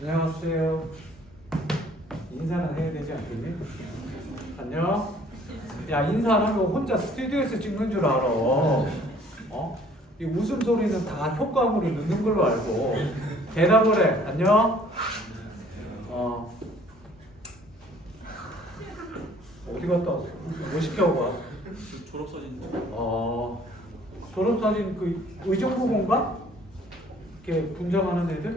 안녕하세요. 인사는 해야 되지 않겠니? 안녕. 야, 인사 안 하면 혼자 스튜디오에서 찍는 줄 알아. 이 웃음소리는 다 효과음으로 넣는 걸로 알고. 대답을 해. 안녕. 어디 갔다 왔어? 뭐 시켜고 와? 졸업사진. 졸업사진 그 의정부건가? 이렇게 분장하는 애들?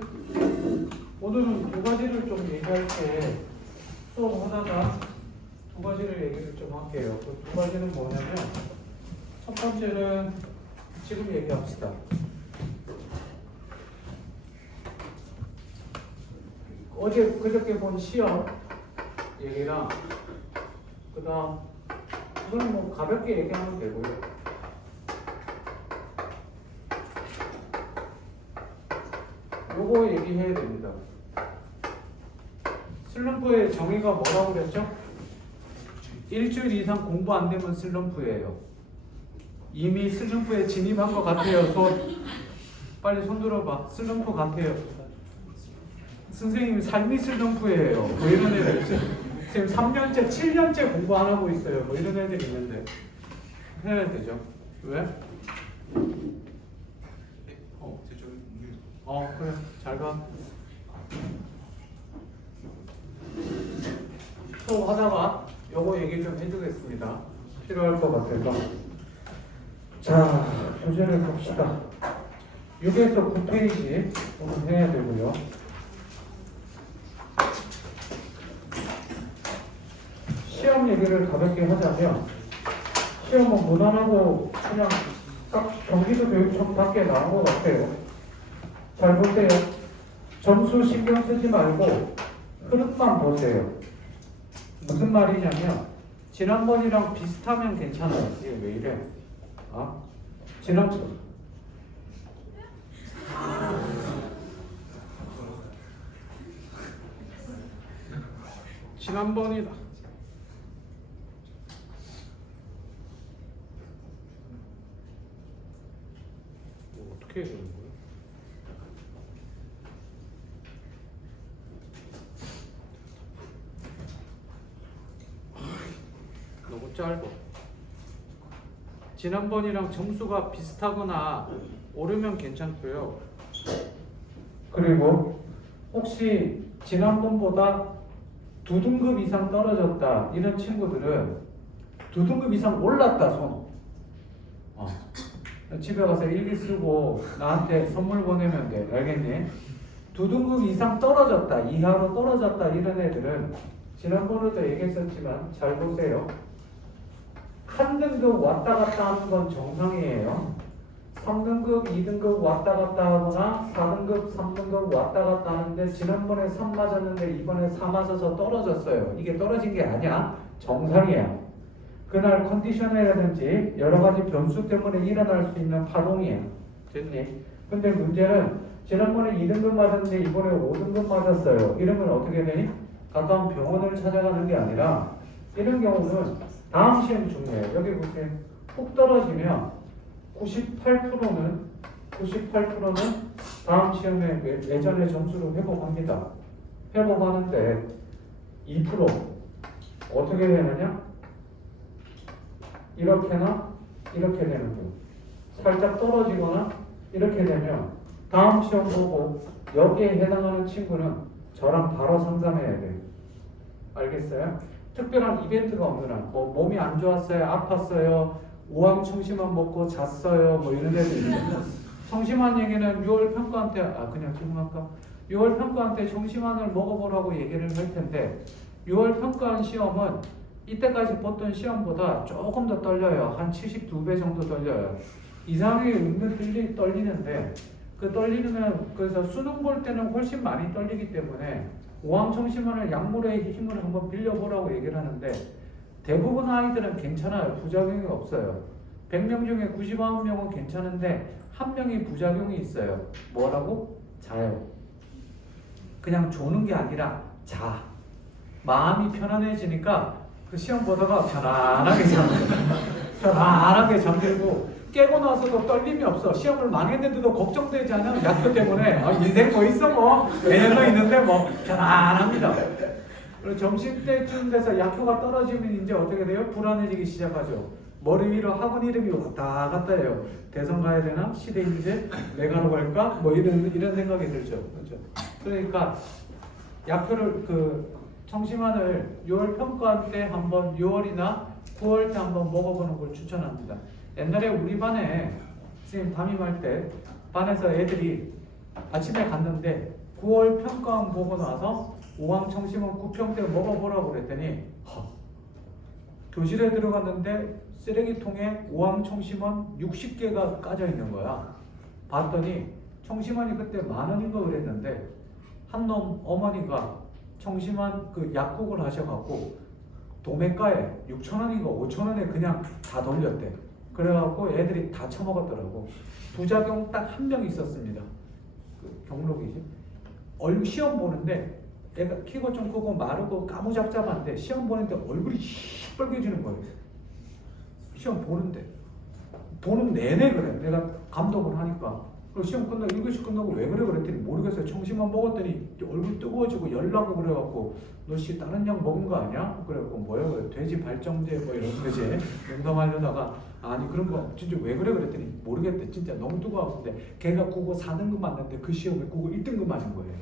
오늘은 두 가지를 좀 얘기할 때 수업하다가 두 가지를 얘기를 좀 할게요. 그 두 가지는 뭐냐면 첫 번째는 지금 얘기합시다. 어제 그저께 본 시험 얘기랑 그 다음 이건 뭐 가볍게 얘기하면 되고요. 요거 얘기해야 됩니다. 슬럼프의 정의가 뭐라고 그랬죠? 일주일 이상 공부 안 되면 슬럼프예요. 이미 슬럼프에 진입한 것 같아요. 빨리 손 들어봐. 슬럼프 같아요. 선생님이 삶이 슬럼프예요. 뭐 이런 애들 지금 3년째, 7년째 공부 안 하고 있어요. 뭐 이런 애들이 있는데 해야 되죠. 왜? 그래. 잘 가. 수업하다가 요거 얘기 좀 해주겠습니다. 필요할 것 같아서. 자, 교재를 봅시다. 6에서 9페이지 오늘 해야 되고요. 시험 얘기를 가볍게 하자면 시험은 무난하고 그냥 딱 경기도 교육청 밖에 나온 것 같아요. 잘 보세요. 점수 신경 쓰지 말고 흐름만 보세요. 무슨 말이냐면 지난번이랑 비슷하면 괜찮아요. 이게 왜 이래? 지난번이다. 어떻게 해야 되는 거야? 너무 짧아. 지난번이랑 점수가 비슷하거나 오르면 괜찮고요. 그리고 혹시 지난번보다 2등급 이상 떨어졌다 이런 친구들은 2등급 이상 올랐다 손. 집에 가서 일기 쓰고 나한테 선물 보내면 돼. 알겠니? 2등급 이상 떨어졌다, 이하로 떨어졌다 이런 애들은 지난번에도 얘기했었지만 잘 보세요. 한 등급 왔다 갔다 하는 건 정상이에요. 3등급, 2등급 왔다 갔다 하거나 4등급, 3등급 왔다 갔다 하는데 지난번에 3 맞았는데 이번에 4 맞아서 떨어졌어요. 이게 떨어진 게 아니야. 정상이야. 그날 컨디션이라든지 여러 가지 변수 때문에 일어날 수 있는 파동이에요. 됐니? 근데 문제는 지난번에 2등급 맞았는데 이번에 5등급 맞았어요. 이러면 어떻게 되니? 가까운 병원을 찾아가는 게 아니라 이런 경우는 다음 시험 중요해요. 여기 보세요. 훅 떨어지면 98%는 다음 시험에 예전의 점수를 회복합니다. 회복하는데 2% 어떻게 되느냐? 이렇게나 이렇게 되는 거. 살짝 떨어지거나 이렇게 되면 다음 시험 보고 여기에 해당하는 친구는 저랑 바로 상담해야 돼요. 알겠어요? 특별한 이벤트가 없는 한, 뭐 몸이 안 좋았어요, 아팠어요, 우황 청심환 먹고 잤어요, 뭐 이런 애들 있어요. 청심환 얘기는 6월 평가원 때, 그냥 질문할까? 6월 평가원 때 청심환을 먹어보라고 얘기를 할 텐데 6월 평가원 시험은 이때까지 봤던 시험보다 조금 더 떨려요. 한 72배 정도 떨려요. 이상하게 은근 떨리는데 그 떨리면 그래서 수능 볼 때는 훨씬 많이 떨리기 때문에 우황청심환을 약물의 힘을 한번 빌려보라고 얘기를 하는데 대부분 아이들은 괜찮아요. 부작용이 없어요. 100명 중에 99명은 괜찮은데 한 명이 부작용이 있어요. 뭐라고? 자요. 그냥 조는 게 아니라 자. 마음이 편안해지니까 그 시험 보다가 편안하게 잠들고 깨고 나서도 떨림이 없어. 시험을 망했는데도 걱정되지 않아. 약효 때문에. 인생 뭐 있어 뭐. 내년도 있는데 뭐 편안합니다. 그리고 점심때쯤 돼서 약효가 떨어지면 이제 어떻게 돼요? 불안해지기 시작하죠. 머리 위로 학원 이름이 왔다 갔다 해요. 대선 가야 되나? 시대 인재? 내가로 갈까? 뭐 이런 생각이 들죠. 그렇죠? 그러니까 약효를 청심환을 6월 평가할 때 한번 6월이나 9월 때 한번 먹어보는 걸 추천합니다. 옛날에 우리 반에 선생님 담임할 때 반에서 애들이 아침에 갔는데 9월 평가원 보고 나서 오왕 청심원 9평 때 먹어보라고 그랬더니 교실에 들어갔는데 쓰레기통에 오왕 청심원 60개가 까져 있는 거야. 봤더니 청심원이 그때 10,000원인가 그랬는데 한 놈 어머니가 청심원 그 약국을 하셔갖고 도매가에 6,000원인가 5,000원에 그냥 다 돌렸대. 그래갖고 애들이 다 처먹었더라고. 부작용 딱 한 명 있었습니다. 그 경록이지. 시험 보는데 애가 키가 좀 크고 마르고 까무잡잡한데 시험 보는데 얼굴이 시뻘개지는 거예요. 시험 보는데 보는 내내 그래. 내가 감독을 하니까. 그리고 시험 끝나고 1교시 끝나고 왜 그래 그랬더니 모르겠어요. 청심환 먹었더니 얼굴 뜨거워지고 열나고 그래갖고 너 씨 다른 약 먹은 거 아니야? 그래갖고 뭐야 그래 돼지 발정제 뭐 이런 거지. 농담하려다가 아니 그런 거 진짜 왜 그래 그랬더니 모르겠대. 진짜 너무 뜨거웠는데 걔가 국어 4등급 맞는데 그 시험에 국어 1등급 맞은 거예요.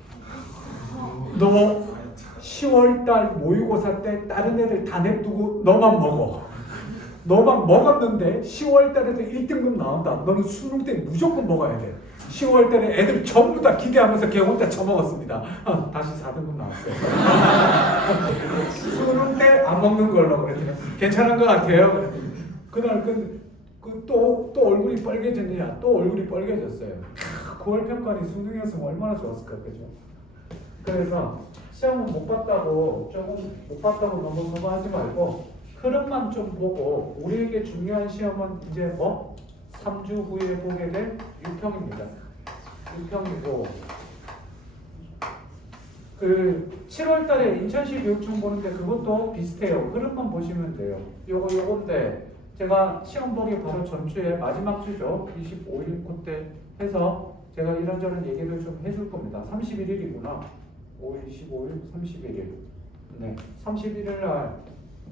너 10월달 모의고사 때 다른 애들 다 냅두고 너만 먹어. 너만 먹었는데 10월달에도 1등급 나온다. 너는 수능 때 무조건 먹어야 돼. 10월달에 애들 전부 다 기대하면서 걔 혼자 처먹었습니다. 다시 4등급 나왔어요. 수능 때 안 먹는 걸로 그랬더니 괜찮은 것 같아요. 그랬더니 그날 또 얼굴이 빨개졌냐? 또 얼굴이 빨개졌어요. 9월 평가니 수능이었으면 얼마나 좋았을까, 그죠? 그래서 시험은 못 봤다고 너무 하지 말고 흐름만 좀 보고 우리에게 중요한 시험은 이제 뭐 3주 후에 보게 될 유평입니다. 유평이고 그 7월달에 인천시 교육청 보는데 그것도 비슷해요. 흐름만 보시면 돼요. 요건데 제가 시험 보기 바로 전주에 마지막 주죠. 25일 그때 해서 제가 이런저런 얘기를 좀 해줄 겁니다. 31일이구나. 5일, 15일, 31일. 네, 31일 날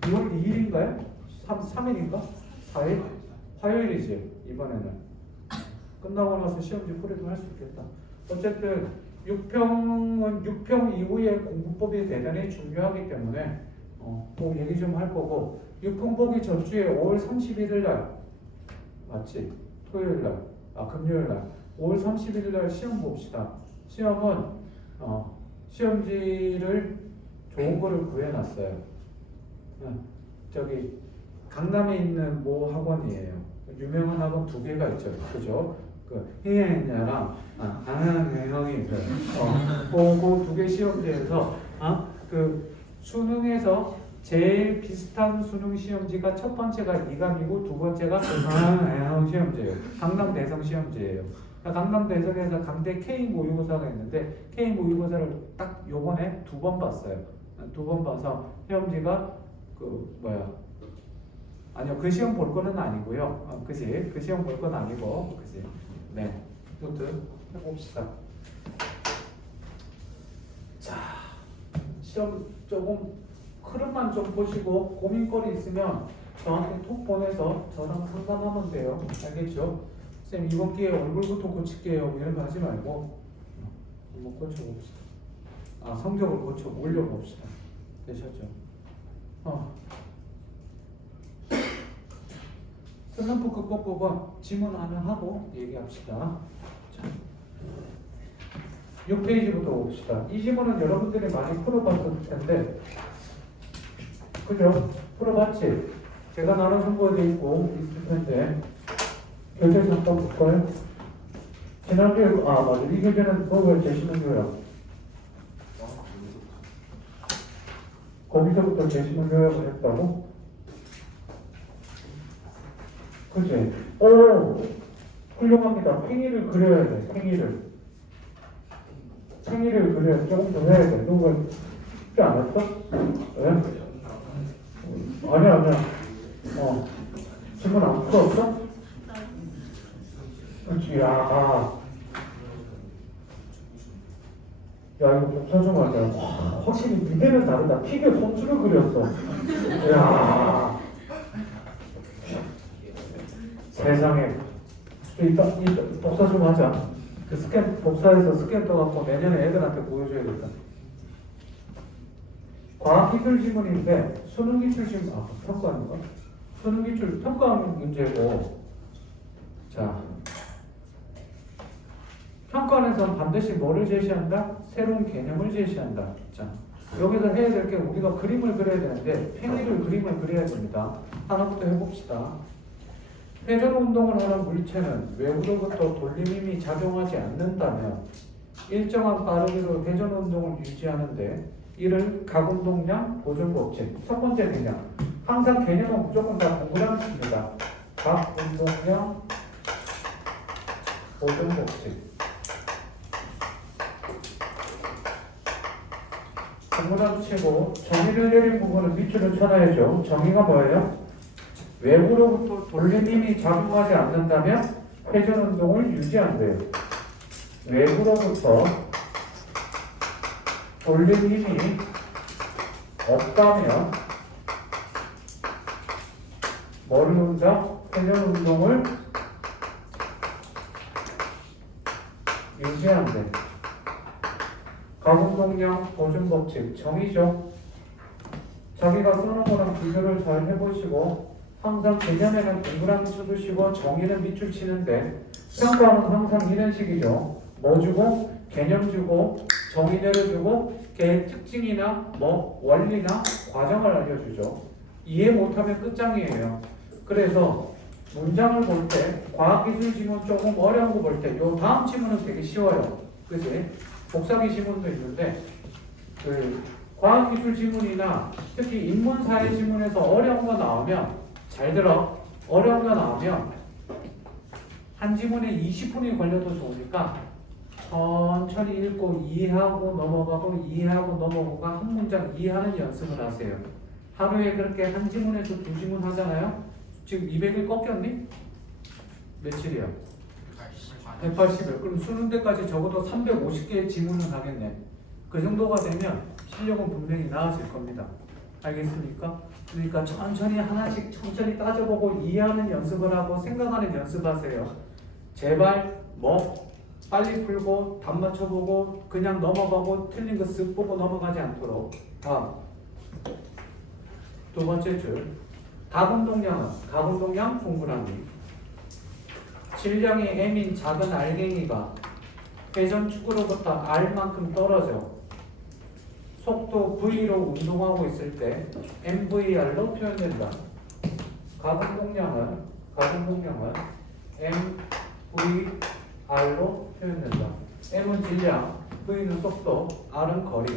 2월 2일인가요? 3일인가? 4일? 화요일이지 이번에는. 끝나고 나서 시험지 풀이도 할 수 있겠다. 어쨌든 6평 이후에 공부법이 대단히 중요하기 때문에 꼭 얘기 좀 할 거고 6평 보기 전주에 5월 31일 날 맞지? 토요일 날, 금요일 날 5월 31일 날 시험 봅시다. 시험은 시험지를 좋은 거를 구해놨어요. 저기 강남에 있는 모 학원이에요. 유명한 학원 2개가 있죠. 그죠? 그 희애냐랑 형이 있어요. 그 2개 시험지에서 그 수능에서 제일 비슷한 수능 시험지가 첫 번째가 이감이고 두 번째가 형 시험지예요. 강남 대성 시험지예요. 강남 대성에서 강대 K 모의고사가 있는데 K 모의고사를 딱 요번에 2번 봤어요. 2번 봐서 시험지가 아니요, 그 시험 볼 거는 아니고요. 그지? 그 시험 볼 건 아니고, 그지? 네. 아무튼 해봅시다. 자, 시험 조금 흐름만 좀 보시고 고민거리 있으면 저한테 톡 보내서 저랑 상담하면 돼요. 알겠죠? 쌤 이번 기회에 얼굴부터 고칠게요. 이런 거 하지 말고 한번 고쳐봅시다. 성적을 올려봅시다. 되셨죠? 슬럼프 극복법은 지문 하나 하고 얘기합시다. 자, 6페이지부터 봅시다. 이 지문은 여러분들이 많이 풀어봤을 텐데, 그죠? 풀어봤지? 제가 나눠준 거에 있고 있을 텐데, 교재 잠깐 볼까요? 지난주에, 맞아. 이 교재는 그걸 제시문 요약. 거기서부터 제시문 요약을 했다고? 그치? 훌륭합니다. 팽이를 그려야 돼. 팽이를 그려야 조금 더 해야 돼. 누가 쉽지 않았어? 왜? 아니야. 지문 안 풀었어? 야, 야 이거 복사 좀 하자. 와, 확실히 미대는 다르다. 피겨 손수를 그렸어. 야, 세상에. 일단 복사 좀 하자. 그 스캔 복사해서 스캔 떠갖고 내년에 애들한테 보여줘야겠다. 과학기술 지문인데 수능기출 지문 평가인가? 수능기출 평가 문제고. 자, 평가원에서는 반드시 뭐를 제시한다? 새로운 개념을 제시한다. 자, 여기서 해야 될 게 우리가 그림을 그려야 되는데 팽이를 그림을 그려야 됩니다. 하나부터 해봅시다. 회전 운동을 하는 물체는 외부로부터 돌림힘이 작용하지 않는다면 일정한 빠르기로 회전 운동을 유지하는데 이를 각운동량 보존법칙. 첫 번째 개념. 항상 개념은 무조건 다 동그라미입니다. 각운동량 보존법칙. 동그라미 치고 정의를 내린 부분은 밑줄을 쳐놔야죠. 정의가 뭐예요? 외부로부터 돌림힘이 작용하지 않는다면 회전 운동을 유지한대요. 외부로부터 돌림힘이 없다면 뭐를 한다? 회전 운동을 유지한대. 각운동량 보존법칙 정의죠. 자기가 써놓은 거랑 비교를 잘 해보시고 항상 개념에는 동그라미 쳐주시고 정의는 밑줄 치는데 평가는 항상 이런 식이죠. 뭐 주고 개념 주고 정의 내려주고 걔의 특징이나 뭐 원리나 과정을 알려주죠. 이해 못하면 끝장이에요. 그래서 문장을 볼 때 과학기술 지문 조금 어려운 거 볼 때 요 다음 지문은 되게 쉬워요. 그치? 복사기 지문도 있는데 그 과학기술 지문이나 특히 인문사회 지문에서 어려운 거 나오면 잘 들어. 어려운 거 나오면 한 지문에 20분이 걸려도 좋으니까 천천히 읽고 이해하고 넘어가고 이해하고 넘어가고 한 문장 이해하는 연습을 하세요. 하루에 그렇게 한 지문에서 두 지문 하잖아요. 지금 200일 꺾였니? 며칠이야? 180일. 그럼 수능 때까지 적어도 350개의 지문을 하겠네. 그 정도가 되면 실력은 분명히 나아질 겁니다. 알겠습니까? 그러니까 천천히 하나씩 천천히 따져보고 이해하는 연습을 하고 생각하는 연습하세요. 제발 뭐 빨리 풀고 답 맞춰보고 그냥 넘어가고 틀린 거 쓱 보고 넘어가지 않도록. 다음 두 번째 줄. 각운동량은 각운동량 동그라미. 질량이 m인 작은 알갱이가 회전 축으로부터 r만큼 떨어져 속도 v로 운동하고 있을 때 mvr로 표현된다. 각운동량은 mvr로 표현된다. m은 질량, v는 속도, r은 거리.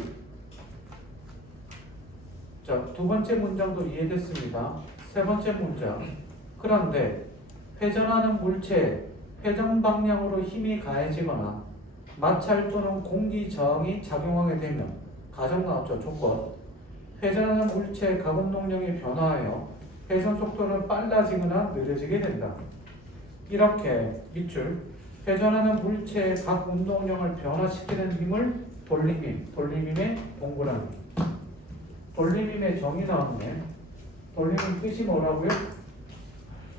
자, 두 번째 문장도 이해됐습니다. 세 번째 문장. 그런데 회전하는 물체에 회전 방향으로 힘이 가해지거나 마찰 또는 공기 저항이 작용하게 되면 가정 나왔죠. 조건. 회전하는 물체의 각운동량이 변화하여 회전 속도는 빨라지거나 느려지게 된다. 이렇게 밑줄. 회전하는 물체의 각 운동량을 변화시키는 힘을 돌림힘, 돌림힘의 동그라미. 돌림힘의 정의 나왔네. 돌림힘 뜻이 뭐라고요?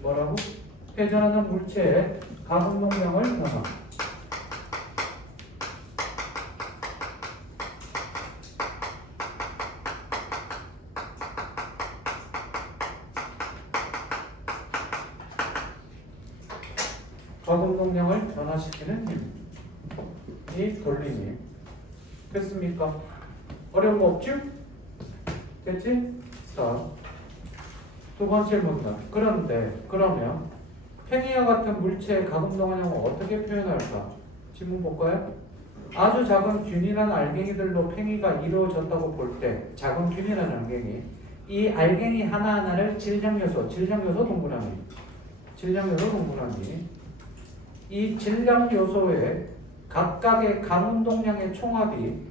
뭐라고? 회전하는 물체의 각 운동량을 변화. 각 운동량을 변화시키는 힘. 이 돌림힘. 됐습니까? 어려운 거 없죠? 됐지? 자, 두 번째 문단. 그런데 그러면 팽이와 같은 물체의 각운동량을 어떻게 표현할까? 질문 볼까요? 아주 작은 균일한 알갱이들로 팽이가 이루어졌다고 볼 때 작은 균일한 알갱이 이 알갱이 하나하나를 질량요소 동그라미 이 질량요소의 각각의 각운동량의 총합이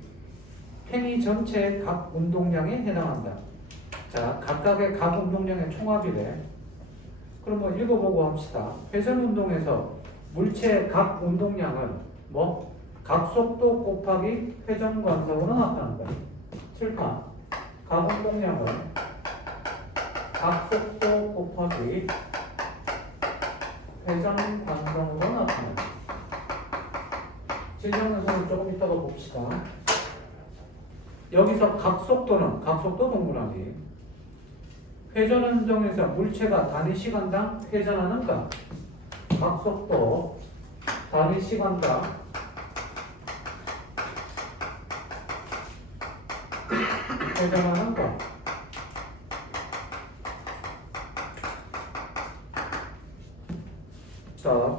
팽이 전체의 각 운동량에 해당한다. 자, 각각의 각 운동량의 총합이래. 그럼 뭐 읽어보고 합시다. 회전 운동에서 물체의 각 운동량은 뭐? 각속도 곱하기 회전관성으로 나타난다. 7번 각 운동량은 각속도 곱하기 회전관성으로 나타난다. 질량요소는 조금 이따가 봅시다. 여기서 각속도 동그라미. 회전 운동에서 물체가 단위 시간당 회전하는 각. 각속도 단위 시간당 회전하는 각. 자,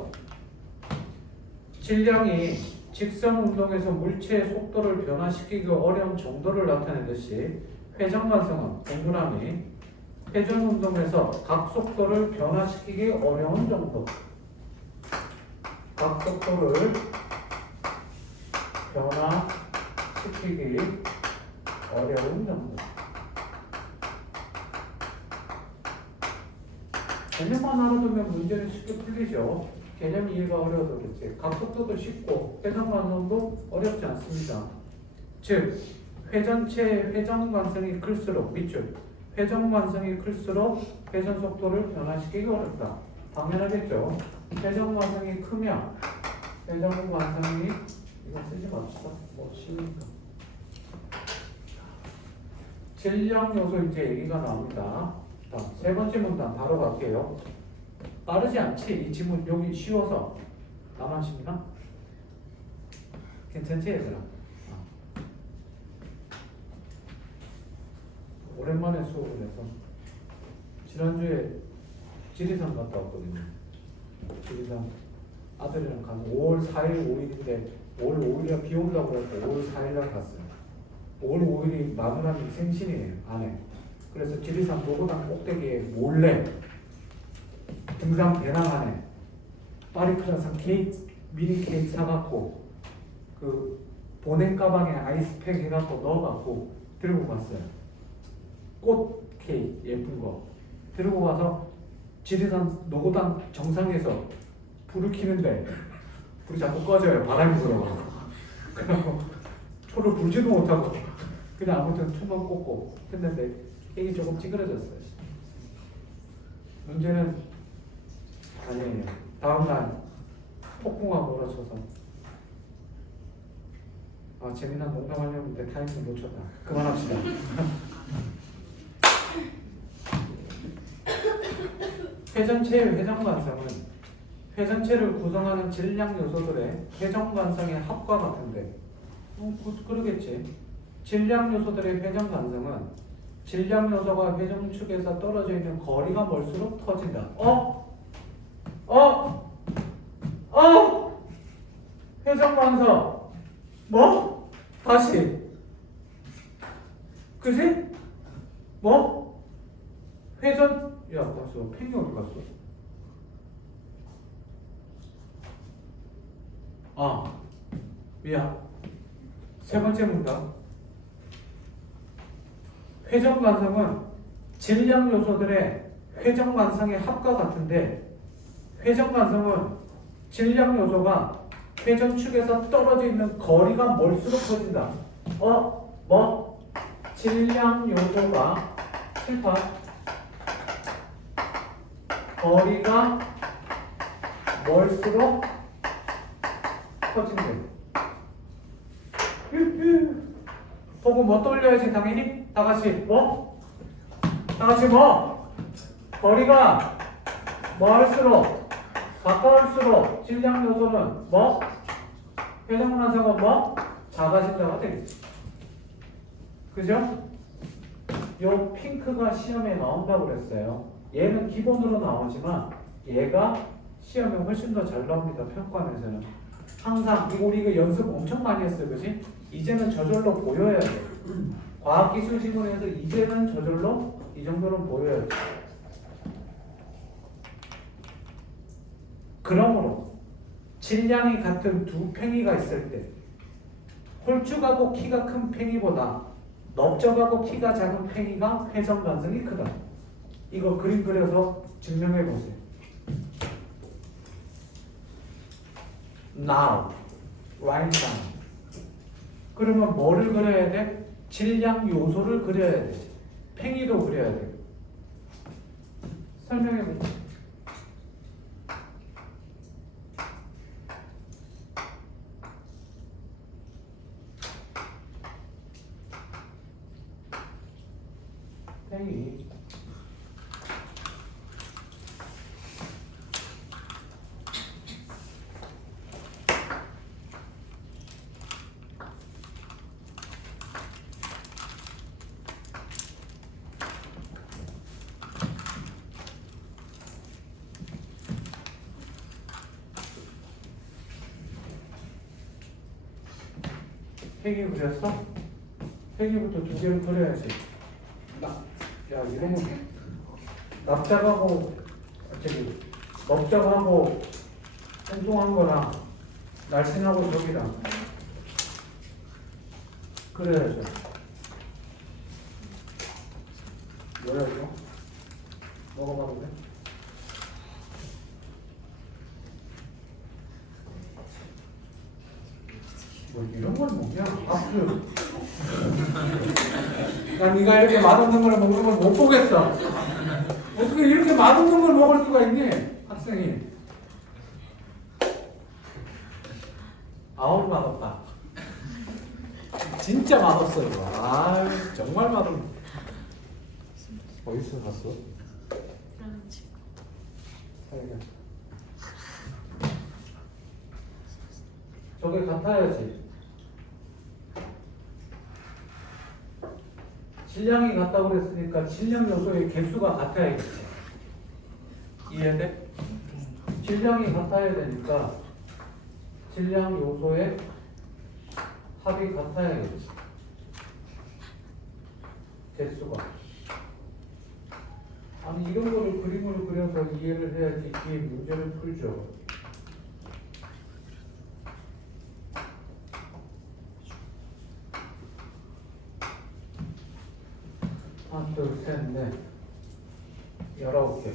질량이 직선 운동에서 물체의 속도를 변화시키기 어려운 정도를 나타내듯이 회전관성은 동그라미 회전 운동에서 각속도를 변화시키기 어려운 정도. 각속도를 변화시키기 어려운 정도. 개념만 알아두면 문제는 쉽게 풀리죠. 개념 이해가 어려워서 그렇지. 각속도도 쉽고 회전관성도 어렵지 않습니다. 즉 회전체의 회전관성이 클수록 밑줄 회전관성이 클수록 회전속도를 변화시키기 어렵다. 당연하겠죠. 회전관성이 크면 회전관성이 이거 쓰지 맙시다. 뭐 쉬우니까. 질량 요소 이제 얘기가 나옵니다. 다음 세 번째 문단 바로 갈게요. 빠르지 않지? 이 지문 여기 쉬워서 나만 쉽니다. 괜찮지 얘들아? 오랜만에 수업을 해서 지난주에 지리산 갔다 왔거든요. 지리산 아들이랑 가서 5월 4일 5일인데 5월 5일에 비 온다고 해서 5월 4일날 갔어요. 5월 5일이 마누라님 생신이에요. 아내. 그래서 지리산 노고당 꼭대기에 몰래 등산 배낭 안에 파리크라산 케이크 미니 케이크 사갖고 그 보냉 가방에 아이스팩 해갖고 넣어갖고 들고 갔어요. 꽃 케이크 예쁜 거 들고 가서 지리산 노고당 정상에서 불을 켜는데 불이 자꾸 꺼져요. 바람이 불어가지고. 그래서 초를 불지도 못하고 그냥 아무튼 초만 꽂고 했는데 이게 조금 찌그러졌어요. 문제는 아니에요. 다음날 폭풍하고 몰아쳐서 재미난 농담하려고 했는데 타이밍을 놓쳤다. 그만합시다. 회전체의 회전관성은 회전체를 구성하는 질량 요소들의 회전관성의 합과 같은데 그러겠지. 질량 요소들의 회전관성은 질량 요소가 회전축에서 떨어져 있는 거리가 멀수록 터진다. 회전관성 뭐? 다시 그지? 뭐? 회전 야 봤어 펜이 어디 갔어? 미안. 세 번째 문단. 회전관성은 질량 요소들의 회전관성의 합과 같은데 회전관성은 질량 요소가 회전축에서 떨어져 있는 거리가 멀수록 커진다. 뭐? 질량 요소가 실파 거리가 멀수록 커진대. 보고 뭐 떠올려야지 당연히 다같이 뭐? 다같이 뭐? 거리가 멀수록 가까울수록 질량 요소는 뭐? 회전관성은 뭐? 작아진다가 되겠지. 그죠? 요 핑크가 시험에 나온다고 그랬어요. 얘는 기본으로 나오지만 얘가 시험에 훨씬 더 잘 나옵니다. 평가원에서는. 항상 우리 이거 연습 엄청 많이 했어요. 그치? 이제는 저절로 보여야 돼. 과학기술 지문에서 이제는 저절로 이 정도는 보여야 돼. 그러므로 질량이 같은 두 팽이가 있을 때 홀쭉하고 키가 큰 팽이보다 넓적하고 키가 작은 팽이가 회전관성이 크다. 이거 그림 그려서 증명해 보세요. now, right now. 그러면 뭐를 그려야 돼? 질량 요소를 그려야 돼. 팽이도 그려야 돼. 설명해 볼게. 팽이. 팽이 그렸어? 팽이부터 두 개를 그려야지. 야, 이러면 납작하고 저기 넓적하고 뚱뚱한 거랑 날씬하고 저기랑 그래야죠. 뭐야 이거? 먹어봐도 돼? 뭐 이런 걸 먹냐? 박수. 난 네가 이렇게 맛없는 걸 먹는 걸 못 보겠어. 어떻게 이렇게 맛없는 걸 먹을 수가 있니? 학생이. 아우 맛없다. 진짜 맛없어 이거. 아 정말 맛없네. 어디서 샀어? 사이가. 저게 같아야지. 질량이 같다고 그랬으니까 질량 요소의 개수가 같아야겠지. 이해돼? 질량이 같아야 되니까 질량 요소의 합이 같아야겠지. 개수가. 아니 이런 거를 그림으로 그려서 이해를 해야지 뒤에 문제를 풀죠. 하나, 둘, 셋, 넷, 19개.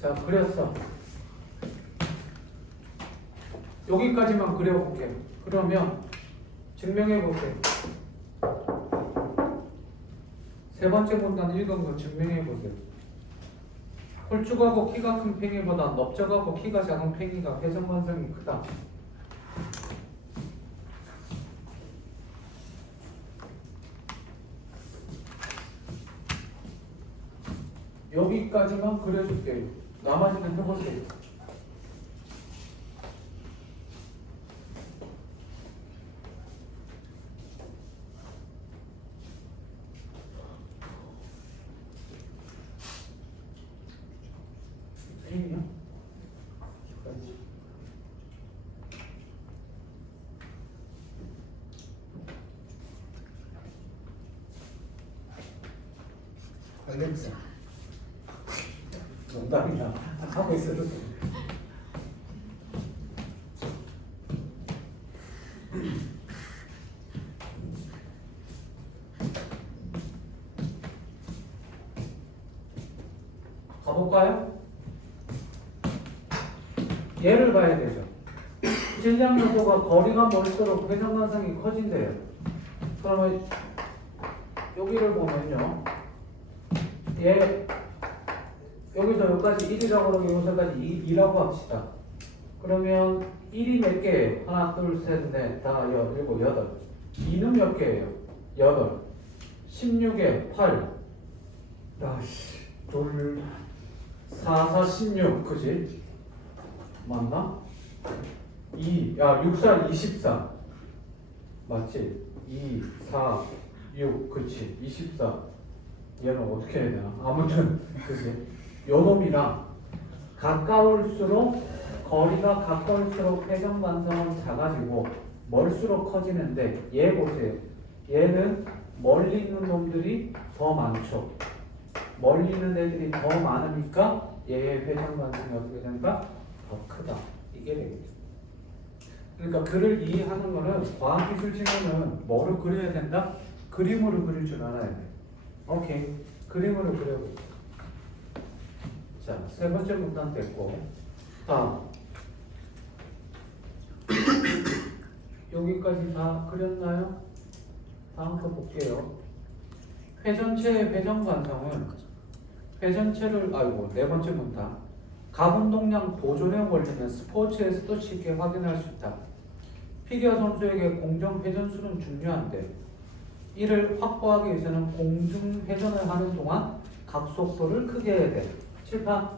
자, 그렸어. 여기까지만 그려볼게. 그러면 증명해 보세요. 세 번째 문단 읽은 거 증명해 보세요. 홀쭉하고 키가 큰 팽이보다 넓적하고 키가 작은 팽이가 회전관성이 크다. 여기까지만 그려줄게요. 나머지는 해보세요. 알겠어. 농담이야. 하고 있어도 돼. 가볼까요? 얘를 봐야 되죠. 질량 요소가 거리가 멀수록 회전관성이 커진대요. 그러면 여기를 보면요. 얘 여기서 여기까지 1이라고 그러면 여기서까지 2라고 합시다. 그러면 1이 몇 개예요? 하나, 둘, 셋, 넷, 다, 일곱, 여덟. 2는 몇 개예요? 8. 16에 8. 야씨, 둘, 4, 4, 16. 그지? 맞나? 2, 야, 6, 4, 24. 맞지? 2, 4, 6. 그치? 24. 얘는 어떻게 해야 되나? 아무튼, 그치? 요 놈이랑 가까울수록 거리가 가까울수록 회전관성은 작아지고 멀수록 커지는데 얘 보세요. 얘는 멀리 있는 놈들이 더 많죠. 멀리 있는 애들이 더 많으니까 얘의 회전 관성이 어떻게 된다? 더 크다. 이게 되겠죠. 그러니까 글을 이해하는 거는 과학기술지문은 뭐로 그려야 된다? 그림으로 그릴 줄 알아야 돼. 오케이. 그림으로 그려보자. 자, 세 번째 문단 됐고, 다음. 여기까지 다 그렸나요? 다음 거 볼게요. 회전체의 회전관성은 회전체를, 네 번째 문단. 가분동량 보존의 원리는 스포츠에서도 쉽게 확인할 수 있다. 피겨 선수에게 공정 회전수는 중요한데 이를 확보하기 위해서는 공중 회전을 하는 동안 각속도를 크게 해야 돼. 칠판.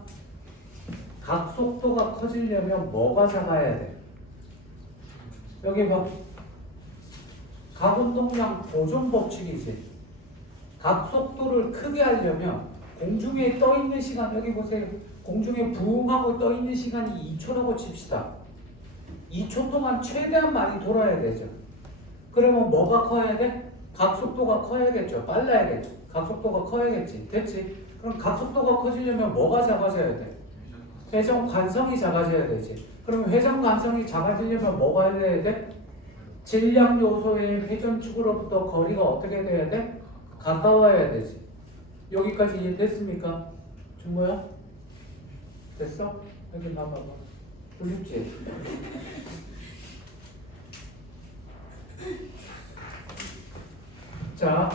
각속도가 커지려면 뭐가 작아야 돼? 여기 봐. 가분동량 보존 법칙이지. 각속도를 크게 하려면 공중에 떠 있는 시간, 여기 보세요. 공중에 부응하고 떠 있는 시간이 2초라고 칩시다. 2초 동안 최대한 많이 돌아야 되죠. 그러면 뭐가 커야 돼? 각속도가 커야겠죠. 빨라야겠죠. 각속도가 커야겠지. 됐지? 그럼 각속도가 커지려면 뭐가 작아져야 돼? 회전 관성이 작아져야 되지. 그럼 회전 관성이 작아지려면 뭐가 해야 돼? 질량 요소의 회전축으로부터 거리가 어떻게 돼야 돼? 가까워야 되지. 여기까지 이해됐습니까? 준모야? 됐어? 여기 봐봐봐. 불립지? 자,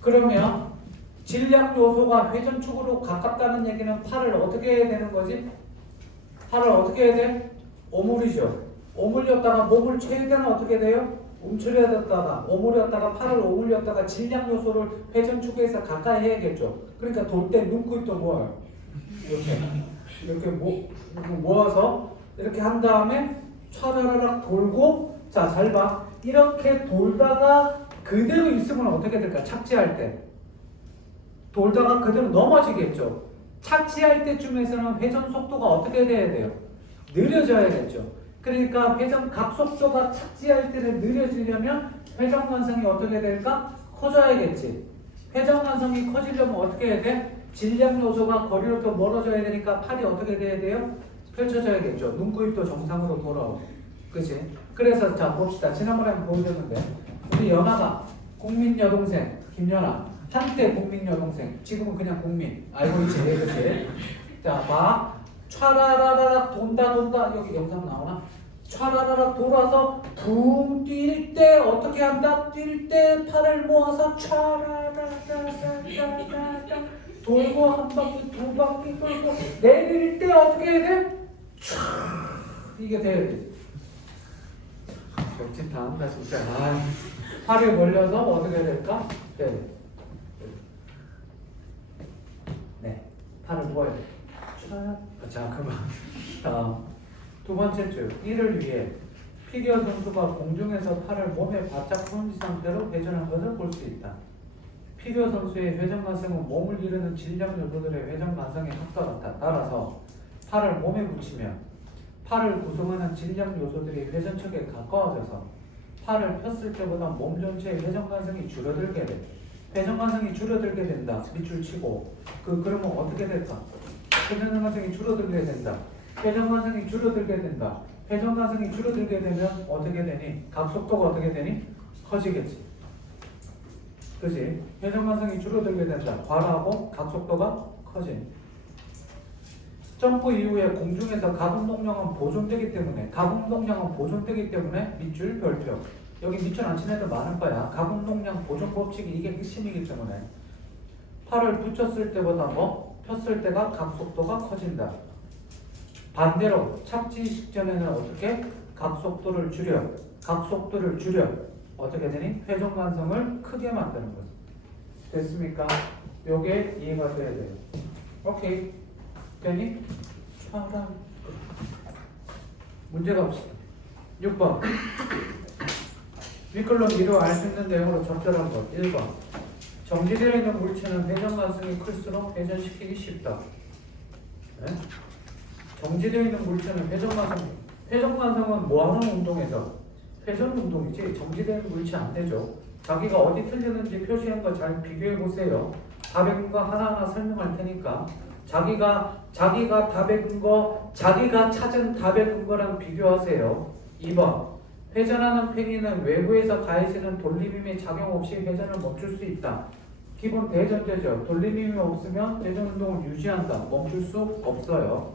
그러면 질량 요소가 회전축으로 가깝다는 얘기는 팔을 어떻게 해야 되는 거지? 팔을 어떻게 해야 돼? 오므리죠. 오므렸다가 몸을 최대한 어떻게 돼요? 움츠려졌다가 오므렸다가 팔을 오므렸다가 질량 요소를 회전축에서 가까이 해야겠죠. 그러니까 돌 때 눈코입도 모아요. 이렇게 모아서 이렇게 한 다음에 차라라락 돌고, 자, 잘 봐. 이렇게 돌다가 그대로 있으면 어떻게 될까? 착지할 때 돌다가 그대로 넘어지겠죠. 착지할 때쯤에서는 회전 속도가 어떻게 돼야 돼요? 느려져야겠죠. 그러니까 회전 각속도가 착지할 때는 느려지려면 회전 관성이 어떻게 될까? 커져야겠지. 회전 관성이 커지려면 어떻게 해야 돼? 질량 요소가 거리로부터 멀어져야 되니까 팔이 어떻게 돼야 돼요? 펼쳐져야겠죠. 눈코입도 정상으로 돌아오고. 그치? 그래서 자 봅시다. 지난번에 한번 보여줬는데 우리 연아가 국민 여동생 김연아, 한때 국민 여동생, 지금은 그냥 국민. 알고 있지? 그치? 자 봐. 촤라라라락 돈다. 여기 영상 나오나? 촤라라락 돌아서 붕 뛸 때 어떻게 한다? 뛸 때 팔을 모아서 촤라라라라라라 돌고 한 바퀴 두 바퀴 돌고 내릴 때 어떻게 해야 돼? 촤 이게 돼야 돼. 역시 다 한다 진짜. 팔을 벌려서 어떻게 해야 될까? 네, 팔을 모아야 돼. 자, 그만. 두 번째 줄. 이를 위해 피겨 선수가 공중에서 팔을 몸에 바짝 펴는 상태로 회전한 것을 볼 수 있다. 피겨 선수의 회전 관성은 몸을 이루는 질량 요소들의 회전 관성에 합과 같다. 따라서 팔을 몸에 붙이면 팔을 구성하는 질량 요소들이 회전축에 가까워져서 팔을 폈을 때보다 몸 전체의 회전 관성이 줄어들게 돼. 회전 관성이 줄어들게 된다. 밑줄 치고. 그러면 어떻게 될까? 회전 관성이 줄어들게 된다. 회전 관성이 줄어들게 된다. 회전 관성이 줄어들게 되면 어떻게 되니? 각속도가 어떻게 되니? 커지겠지. 그지? 회전 관성이 줄어들게 된다. 과하고 각속도가 커지니. 점프 이후에 공중에서 가분동량은 보존되기 때문에 밑줄 별표. 여기 밑줄 안 친 애들 많을 거야. 가분동량 보존 법칙이 이게 핵심이기 때문에 팔을 붙였을 때보다 폈을 때가 각속도가 커진다. 반대로 착지 직전에는 어떻게? 각속도를 줄여 어떻게 되니? 회전 관성을 크게 만드는 거지. 됐습니까? 요게 이해가 돼야 돼요. 오케이. 되니? 차랑 문제 갑시다. 6번. 윗글로 미루 알 수 있는 내용으로 적절한 것. 1번. 정지되어 있는 물체는 회전 관성이 클수록 회전시키기 쉽다. 네? 정지되어 있는 물체는 회전 관성은 뭐하는 운동에서? 회전 운동이지. 정지되는 물체 안 되죠. 자기가 어디 틀렸는지 표시한 거 잘 비교해 보세요. 답의 거 하나하나 설명할 테니까 자기가 답의 근거, 자기가 찾은 답의 근거랑 비교하세요. 2번. 회전하는 팽이는 외부에서 가해지는 돌림힘의 작용 없이 회전을 멈출 수 있다. 기본 대전제죠. 돌림힘이 없으면 회전 운동을 유지한다. 멈출 수 없어요.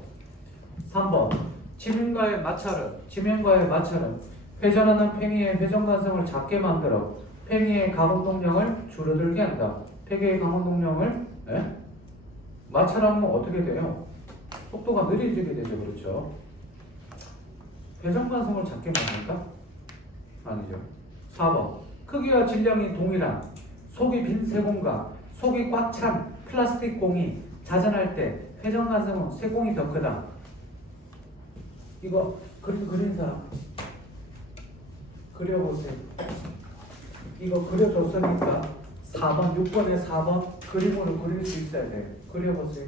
3번. 지면과의 마찰은 회전하는 팽이의 회전 간성을 작게 만들어 팽이의 가공 동력을 줄어들게 한다. 팽이의 가공 동력을 마찰하면 어떻게 돼요? 속도가 느려지게 되죠. 그렇죠? 회전 간성을 작게 만들까? 아니죠. 4번. 크기와 질량이 동일한 속이 빈 세공과 속이 꽉 찬 플라스틱 공이 자전할 때 회전 간성은 세공이 더 크다. 이거 그린 사람 그려보세요. 이거 그려줬으니까 4번, 6번에 4번 그림으로 그릴 수 있어야 돼요. 그려보세요.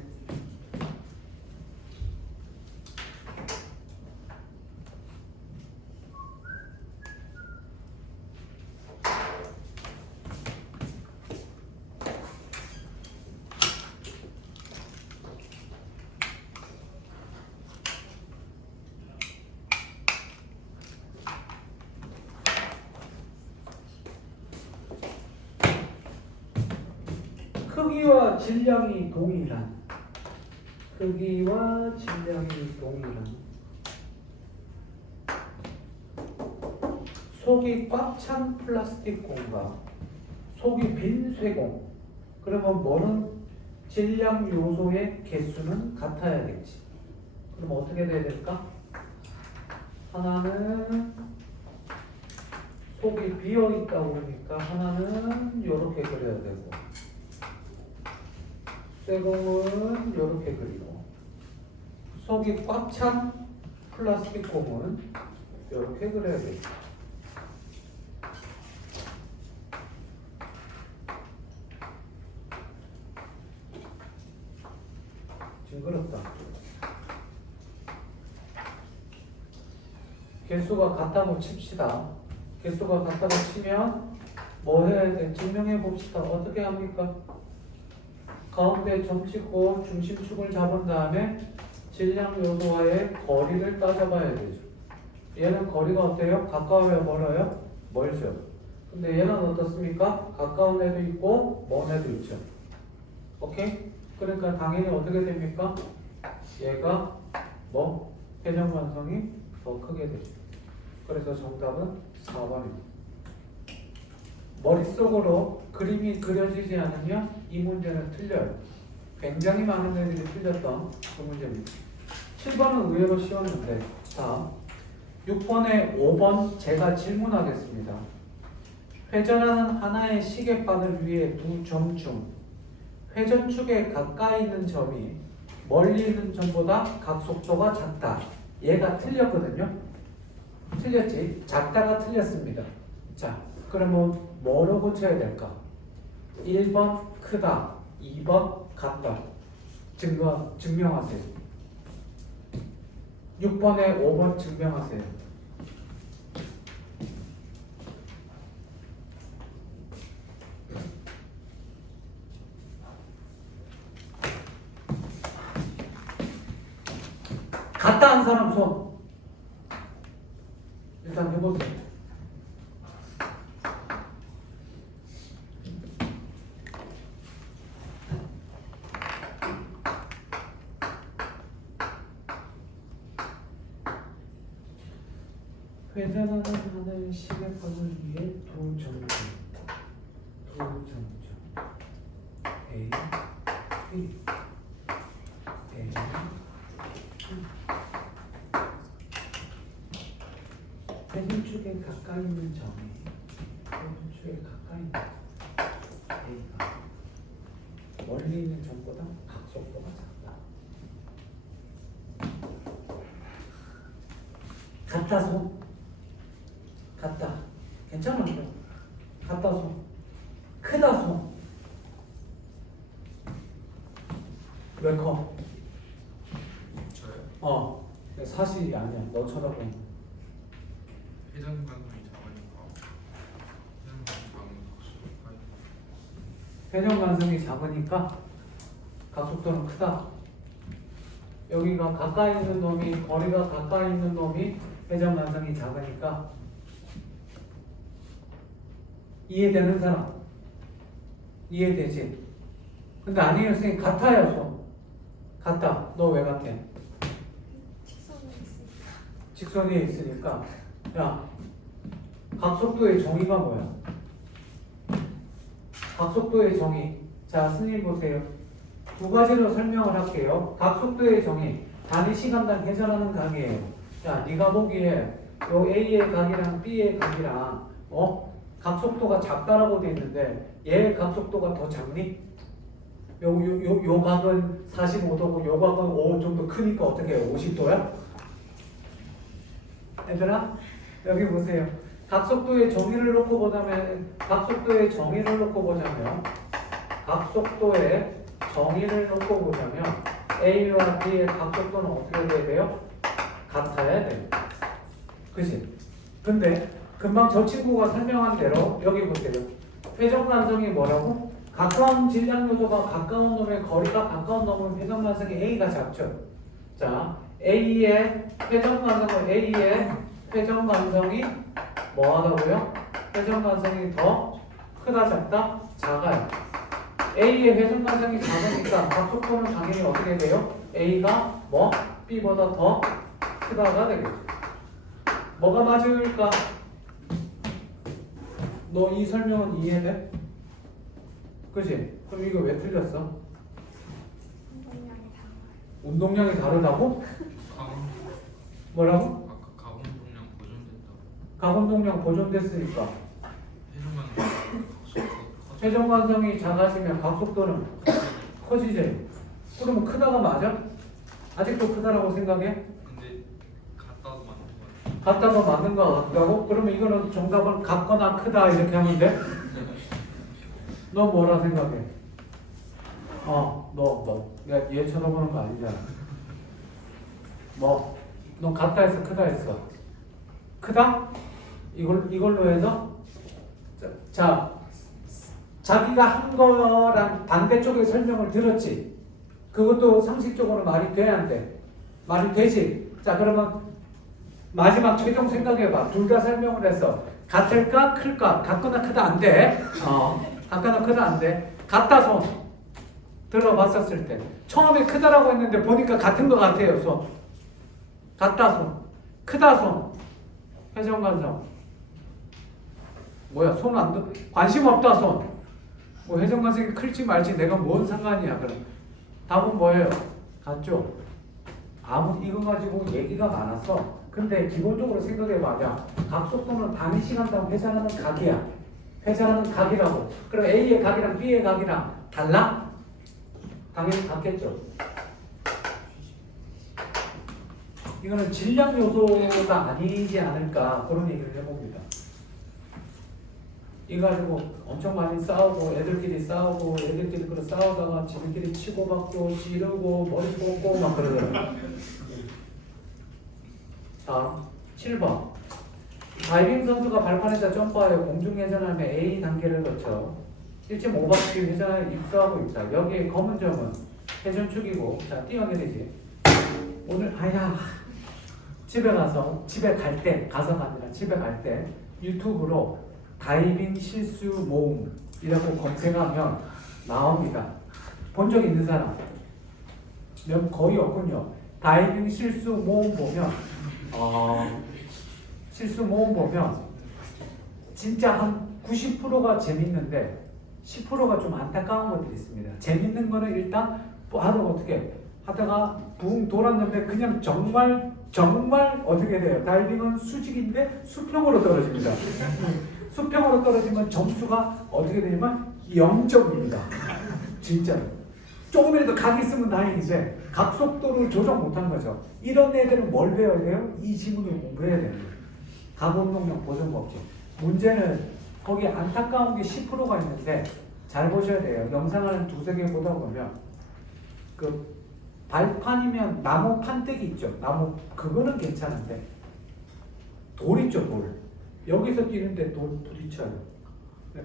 크기와 질량이 동일한 속이 꽉 찬 플라스틱 공과 속이 빈 쇠공. 그러면 뭐는 질량 요소의 개수는 같아야겠지. 그럼 어떻게 돼야 될까? 하나는 속이 비어 있다고 그러니까 하나는 이렇게 그려야 되고 쇠공은 이렇게 그리고 속이 꽉 찬 플라스틱 공은 이렇게 그려야 되겠다. 징그럽다. 개수가 같다고 칩시다. 개수가 같다고 치면 뭐 해야 돼? 증명해 봅시다. 어떻게 합니까? 가운데 점 찍고 중심축을 잡은 다음에 질량 요소와의 거리를 따져봐야 되죠. 얘는 거리가 어때요? 가까워요? 멀어요? 멀죠. 근데 얘는 어떻습니까? 가까운 애도 있고 먼 애도 있죠. 오케이? 그러니까 당연히 어떻게 됩니까? 얘가 회전 관성이 더 크게 되죠. 그래서 정답은 4번입니다. 머릿속으로 그림이 그려지지 않으면 이 문제는 틀려요. 굉장히 많은 애들이 틀렸던 그 문제입니다. 7번은 의외로 쉬웠는데 자, 6번에 5번 제가 질문하겠습니다. 회전하는 하나의 시계바늘 위에 두 점 중 회전축에 가까이 있는 점이 멀리 있는 점보다 각속도가 작다. 얘가 틀렸거든요. 틀렸지? 작다가 틀렸습니다. 자, 그러면 뭐로 고쳐야 될까? 1번 크다, 2번 같다. 증명하세요. 6번에 5번 증명하세요. 같다 한 사람 손. 일단 해보세요. 회전하는 하나의 시계바늘 위에 두 점점 A, B, A, 회전축에 가까이 있는 점이 회전축에 가까이 있는 A가 멀리 있는 점보다 각속도가 작다. 같다 손. 같다. 괜찮은데? 같다 손. 크다 손. 왜 커? 저요? 사실이 아니야. 너 쳐다보는 거. 회전 관성이 작으니까 회전 관성이 작은 각수가 회전 관성이 작으니까 각속도는 크다. 여기가 가까이 있는 놈이 거리가 가까이 있는 놈이 회전 관성이 작으니까 이해되는 사람? 이해되지? 근데 아니에요 선생님 같아요 손. 같다. 너 왜 같아? 직선 위에 있으니까. 야, 각속도의 정의가 뭐야? 각속도의 정의. 자, 스님 보세요. 두 가지로 설명을 할게요. 각속도의 정의. 단위 시간당 회전하는 각이에요. 자, 네가 보기에 요 A의 각이랑 B의 각이랑 각속도가 작다라고 돼 있는데 얘의 각속도가 더 작니? 요 각은 45도고 요 각은 좀 더 크니까 어떻게 해요? 50도야? 얘들아 여기 보세요. 각속도의 정의를 놓고 보자면 각속도의 정의를 놓고 보자면 A와 B의 각속도는 어떻게 돼야 돼요? 같아야 돼요. 그치? 근데 금방 저 친구가 설명한 대로 여기 보세요. 회전관성이 뭐라고? 가까운 질량 요소가 가까운 놈의 거리가 가까운 놈은 회전관성이 A가 작죠. 자, A의 회전관성이 뭐하다고요? 회전관성이 더 크다 작다? 작아요. A의 회전관성이 작으니까 각속도는 당연히 어떻게 돼요? A가 B보다 더 크다가 되겠죠. 뭐가 맞을까? 너 이 설명은 이해돼? 그치? 그럼 이거 왜 틀렸어? 운동량이 다르다고? 뭐라고? 아까 가운동량 보존됐다고. 가운동량 보존됐으니까 회전관 회전관성이 작아지면 각속도는 커지지. 그러면 크다가 맞아? 아직도 크다라고 생각해? 근데 같다도 맞는 거 같아요. 같다가 맞는 거 같다고? 그러면 이거는 정답은 같거나 크다 이렇게 하면 돼? 너 뭐라 생각해? 너. 내가 얘 쳐다보는 거 아니잖아. 넌 같다 했어, 크다 했어? 크다? 이걸로 해서? 자, 자기가 한 거랑 반대쪽의 설명을 들었지? 그것도 상식적으로 말이 돼야 안 돼? 말이 되지? 자, 그러면 마지막 최종 생각해봐. 둘 다 설명을 했어. 같을까? 클까? 같거나 크다 안 돼. 같거나 크다 안 돼. 같다 손. 들어봤었을 때. 처음에 크다라고 했는데 보니까 같은 것 같아요 손. 같다 손. 크다 손. 회전관성. 뭐야 손 안 들? 관심 없다 손. 뭐 회전관성이 클지 말지 내가 뭔 상관이야 그럼. 답은 뭐예요? 같죠? 이거 가지고 얘기가 많았어. 근데 기본적으로 생각해봐. 각속도는 단위 시간당 회전하는 각이야. 회전하는 각이라고. 그럼 A의 각이랑 B의 각이랑 달라? 당연히 같겠죠. 이거는 질량 요소가 아니지 않을까 그런 얘기를 해봅니다. 이거 가지고 엄청 많이 싸우고 애들끼리 싸우다가 지들끼리 치고받고 지르고 머리 뽑고 막 그러더라고요. 자, 7번. 다이빙 선수가 발판에다 점프하여 공중회전하며 A 단계를 거쳐 1.5바퀴 회전에 입수하고 있다. 여기에 검은 점은 회전축이고, 자, 뛰어내리지. 오늘, 집에 갈 때 유튜브로 다이빙 실수 모음이라고 검색하면 나옵니다. 본 적 있는 사람? 거의 없군요. 다이빙 실수 모음 보면 진짜 한 90%가 재밌는데 10%가 좀 안타까운 것들이 있습니다. 재밌는 거는 일단 하다가 어떻게 하다가 붕 돌았는데 그냥 정말 어떻게 돼요? 다이빙은 수직인데 수평으로 떨어집니다. 수평으로 떨어지면 점수가 어떻게 되냐면 0점입니다. 진짜로. 조금이라도 각이 있으면 다행인데 각속도를 조정 못한 거죠. 이런 애들은 뭘 배워야 돼요? 이 지문을 공부해야 돼요. 가공동력 보존법칙. 문제는 거기 안타까운 게 10%가 있는데 잘 보셔야 돼요. 영상을 한 두세 개 보다 보면 그 발판이면 나무 판때기 있죠. 나무 그거는 괜찮은데 돌 있죠. 돌. 여기서 뛰는데 돌 부딪혀요.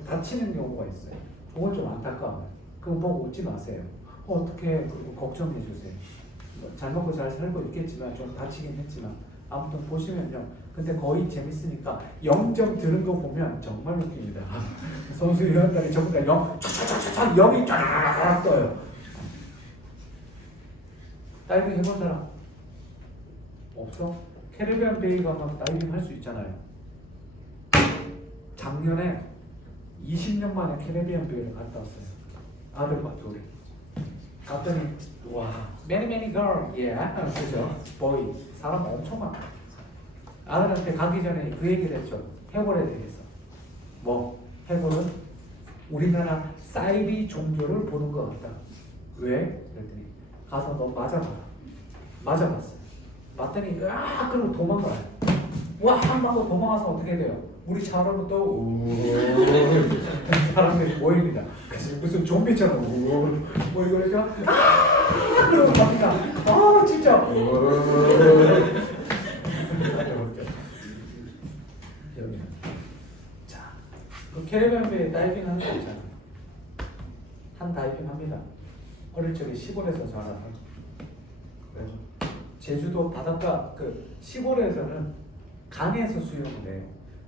다치는 경우가 있어요. 그건 좀 안타까워요. 그거 보고 웃지 마세요. 어떻게 그리고 걱정해 주세요. 잘 먹고 잘 살고 있겠지만 좀 다치긴 했지만 아무튼 보시면요. 근데 거의 재밌으니까 0점 들은 거 보면 정말 웃깁니다. 선수 위원장이 전부 다 0, 촥촥촥촥 0이 쫙 떠요. 다이빙 해본 사람? 없어? 캐리비안 베이 가면 다이빙 할 수 있잖아요. 작년에 20년 만에 캐리비안 베이를 갔다 왔어요. 아들과 둘이. 갔더니 와, many girl, yeah, 그죠? boy, 사람 엄청 많아. 아들한테 가기 전에 그 얘기를 했죠. 해골에 대해서. 뭐 해골은 우리나라 사이비 종교를 보는 것 같다. 왜? 그랬더니 가서 너 맞아봐라. 맞아봤어요. 맞더니 으아 그러고 도망가요. 와 하고 도망가서 어떻게 돼요? 우리 차로로 또 사람들이 모입니다. 그래서 무슨 좀비처럼 뭐 이거니까 그러고 갑니다. 아 진짜 자, 그 캐리비안 베이에 다이빙 하는 거 있잖아요. 한 다이빙 합니다. 어릴 적에 시골에서 자라서 그래서 제주도 바닷가 그 시골에서는 강에서 수영을 해요.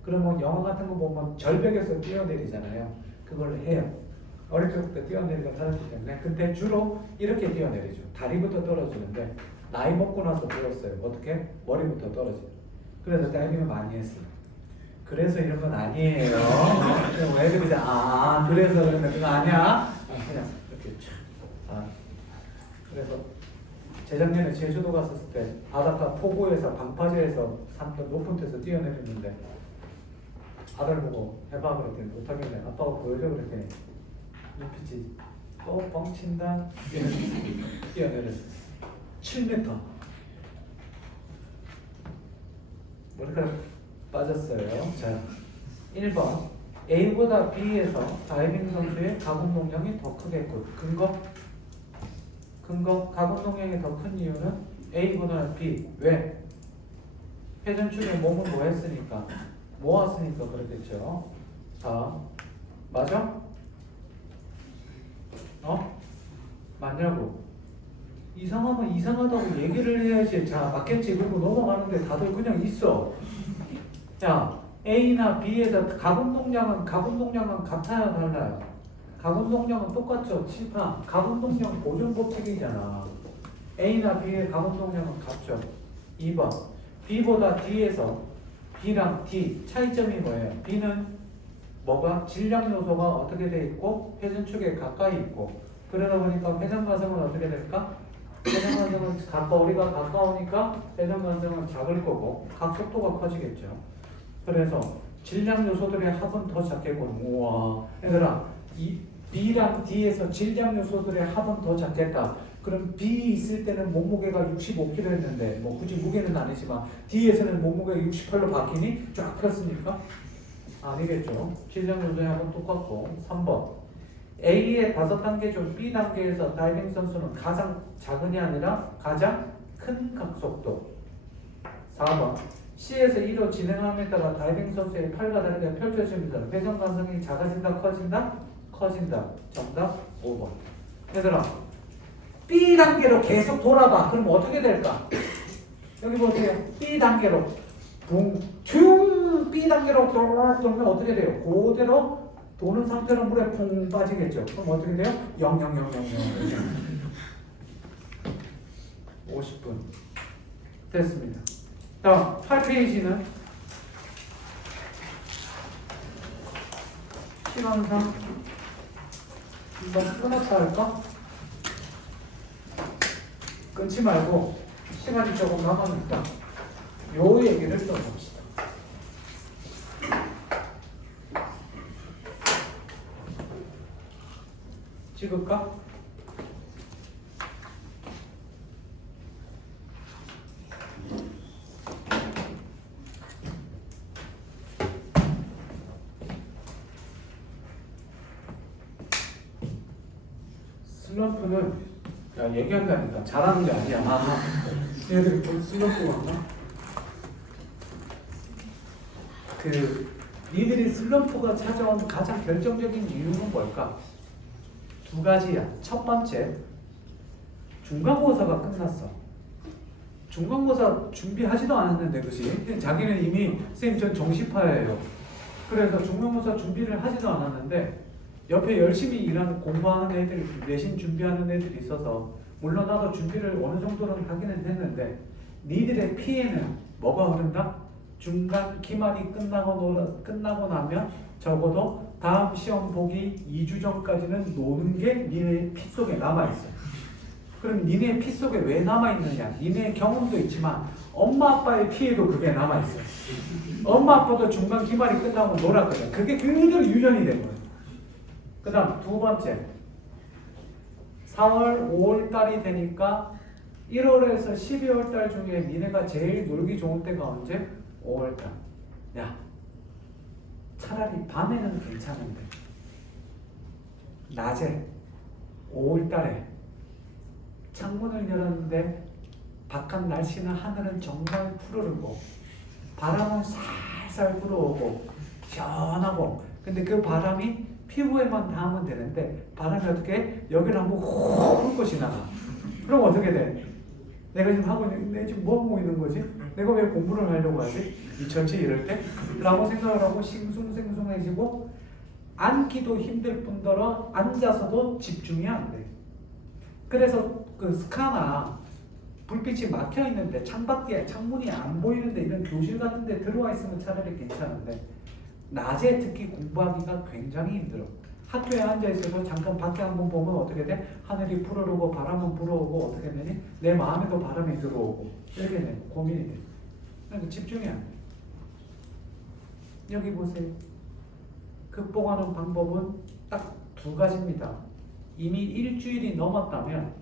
그러면 영화 같은 거 보면 절벽에서 뛰어내리잖아요. 그걸 해요. 어릴 적부터 뛰어내리고 살았기 때문에. 근데 주로 이렇게 뛰어내리죠. 다리부터 떨어지는데 나이 먹고 나서 배웠어요. 어떻게? 머리부터 떨어지죠. 그래서 다이빙을 많이 했어요. 그래서 이런 건 아니에요. 왜 그러지? 아 그래서 그러면 그거 아니야? 그냥 이렇게 그래서 재작년에 제주도 갔었을 때 바닷가 포구에서 방파제에서 산더 높은 데서 뛰어내렸는데 아들 보고 해봐 그랬더니 못하길래 아빠가 보여줘 그랬더니 눈빛이 또 뻥친다 뛰어내렸어요. 7m 머리카락 빠졌어요. 자 1번 A보다 B에서 다이빙 선수의 가공 동량이 더 크겠군. 근거 가공 동량이 더 큰 이유는 A보다 B. 왜? 회전축에 몸을 뭐 했으니까 모았으니까 그렇겠죠. 자 맞아? 맞냐고? 이상하면 이상하다고 얘기를 해야지. 자 맞겠지 그리고 넘어가는데 다들 그냥 있어. 자 A나 B에서 가공 동량은 같아야 달라요. 가공 동량은 똑같죠. 칠판 가공 동량 보존 법칙이잖아. A나 B의 가공 동량은 같죠. 2번 B보다 D에서 B랑 D 차이점이 뭐예요? B는 뭐가 질량 요소가 어떻게 돼 있고 회전축에 가까이 있고 그러다 보니까 회전 가성은 어떻게 될까? 회전 가성은 우리가 가까우니까 회전 가성은 작을 거고 각 속도가 커지겠죠. 그래서 질량 요소들의 합은 더 작겠고 우와 얘들아 이 B랑 D에서 질량 요소들의 합은 더 작겠다. 그럼 B 있을 때는 몸무게가 65kg 했는데 뭐 굳이 무게는 아니지만 D에서는 몸무게가 68로 바뀌니 쫙 폈으니까 아니겠죠. 질량 요소의 합은 똑같고 3번 A의 5단계 중 B 단계에서 다이빙 선수는 가장 작으냐 아니라 가장 큰 각속도. 4번 C에서 2로 진행함에 따라 다이빙 선수의 팔과 다리가 펼쳐집니다. 회전 가성이 작아진다 커진다? 커진다. 정답 5번. 얘들아 B 단계로 계속 돌아봐. 그럼 어떻게 될까? 여기 보세요. B 단계로 붕 B 단계로 돌면 어떻게 돼요? 그대로 도는 상태로 물에 붕 빠지겠죠. 그럼 어떻게 돼요? 0 50분 됐습니다. 다음 8페이지는 시간상 한번 끊었다 할까? 끊지 말고 시간이 조금 남으니까 요 얘기를 또 봅시다. 찍을까? 슬럼프는 얘기한다니까 잘하는 게 아니야. 얘들이 좀 슬럼프가 없나? 니들이 슬럼프가 찾아온 가장 결정적인 이유는 뭘까? 두 가지야. 첫 번째, 중간고사가 끝났어. 중간고사 준비하지도 않았는데, 그치? 자기는 이미 선생님 전 정시파예요. 그래서 중간고사 준비를 하지도 않았는데 옆에 열심히 일하는 공부하는 애들이, 내신 준비하는 애들이 있어서, 물론 나도 준비를 어느 정도는 하기는 했는데, 니들의 피해는 뭐가 흐른다? 중간 기말이 끝나고 나면 적어도 다음 시험 보기 2주 전까지는 노는 게 니네 피 속에 남아있어. 그럼 니네 피 속에 왜 남아있느냐? 니네 경험도 있지만 엄마 아빠의 피해도 그게 남아있어. 엄마 아빠도 중간 기말이 끝나고 놀았거든. 그게 그대로 유전이 된 거예요. 그 다음 두 번째, 4월 5월 달이 되니까 1월에서 12월 달 중에 니네가 제일 놀기 좋은 때가 언제? 5월 달. 야, 차라리 밤에는 괜찮은데 낮에 5월 달에 창문을 열었는데 바깥 날씨는 하늘은 정말 푸르르고 바람은 살살 불어오고 시원하고, 근데 그 바람이 피부에만 닿으면 되는데 바람이 어떻게 여기를 한번 훅 훑고 지나가. 그럼 어떻게 돼? 내가 지금 하고 있는데 내가 지금 뭐 하고 있는 거지? 내가 왜 공부를 하려고 하지? 미쳤지 이럴 때? 라고 생각을 하고 싱숭생숭해지고 앉기도 힘들 뿐더러 앉아서도 집중이 안 돼. 그래서 그 스카나 불빛이 막혀 있는데 창밖에 창문이 안 보이는데 이런 교실 같은 데 들어와 있으면 차라리 괜찮은데 낮에 특히 공부하기가 굉장히 힘들어. 학교에 앉아 있어도 잠깐 밖에 한번 보면 어떻게 돼? 하늘이 푸르르고 바람은 불어오고 어떻게 되니? 내 마음에도 바람이 들어오고 이렇게 돼. 고민이 돼. 그러니까 집중이 안 돼. 여기 보세요. 극복하는 방법은 딱 두 가지입니다. 이미 일주일이 넘었다면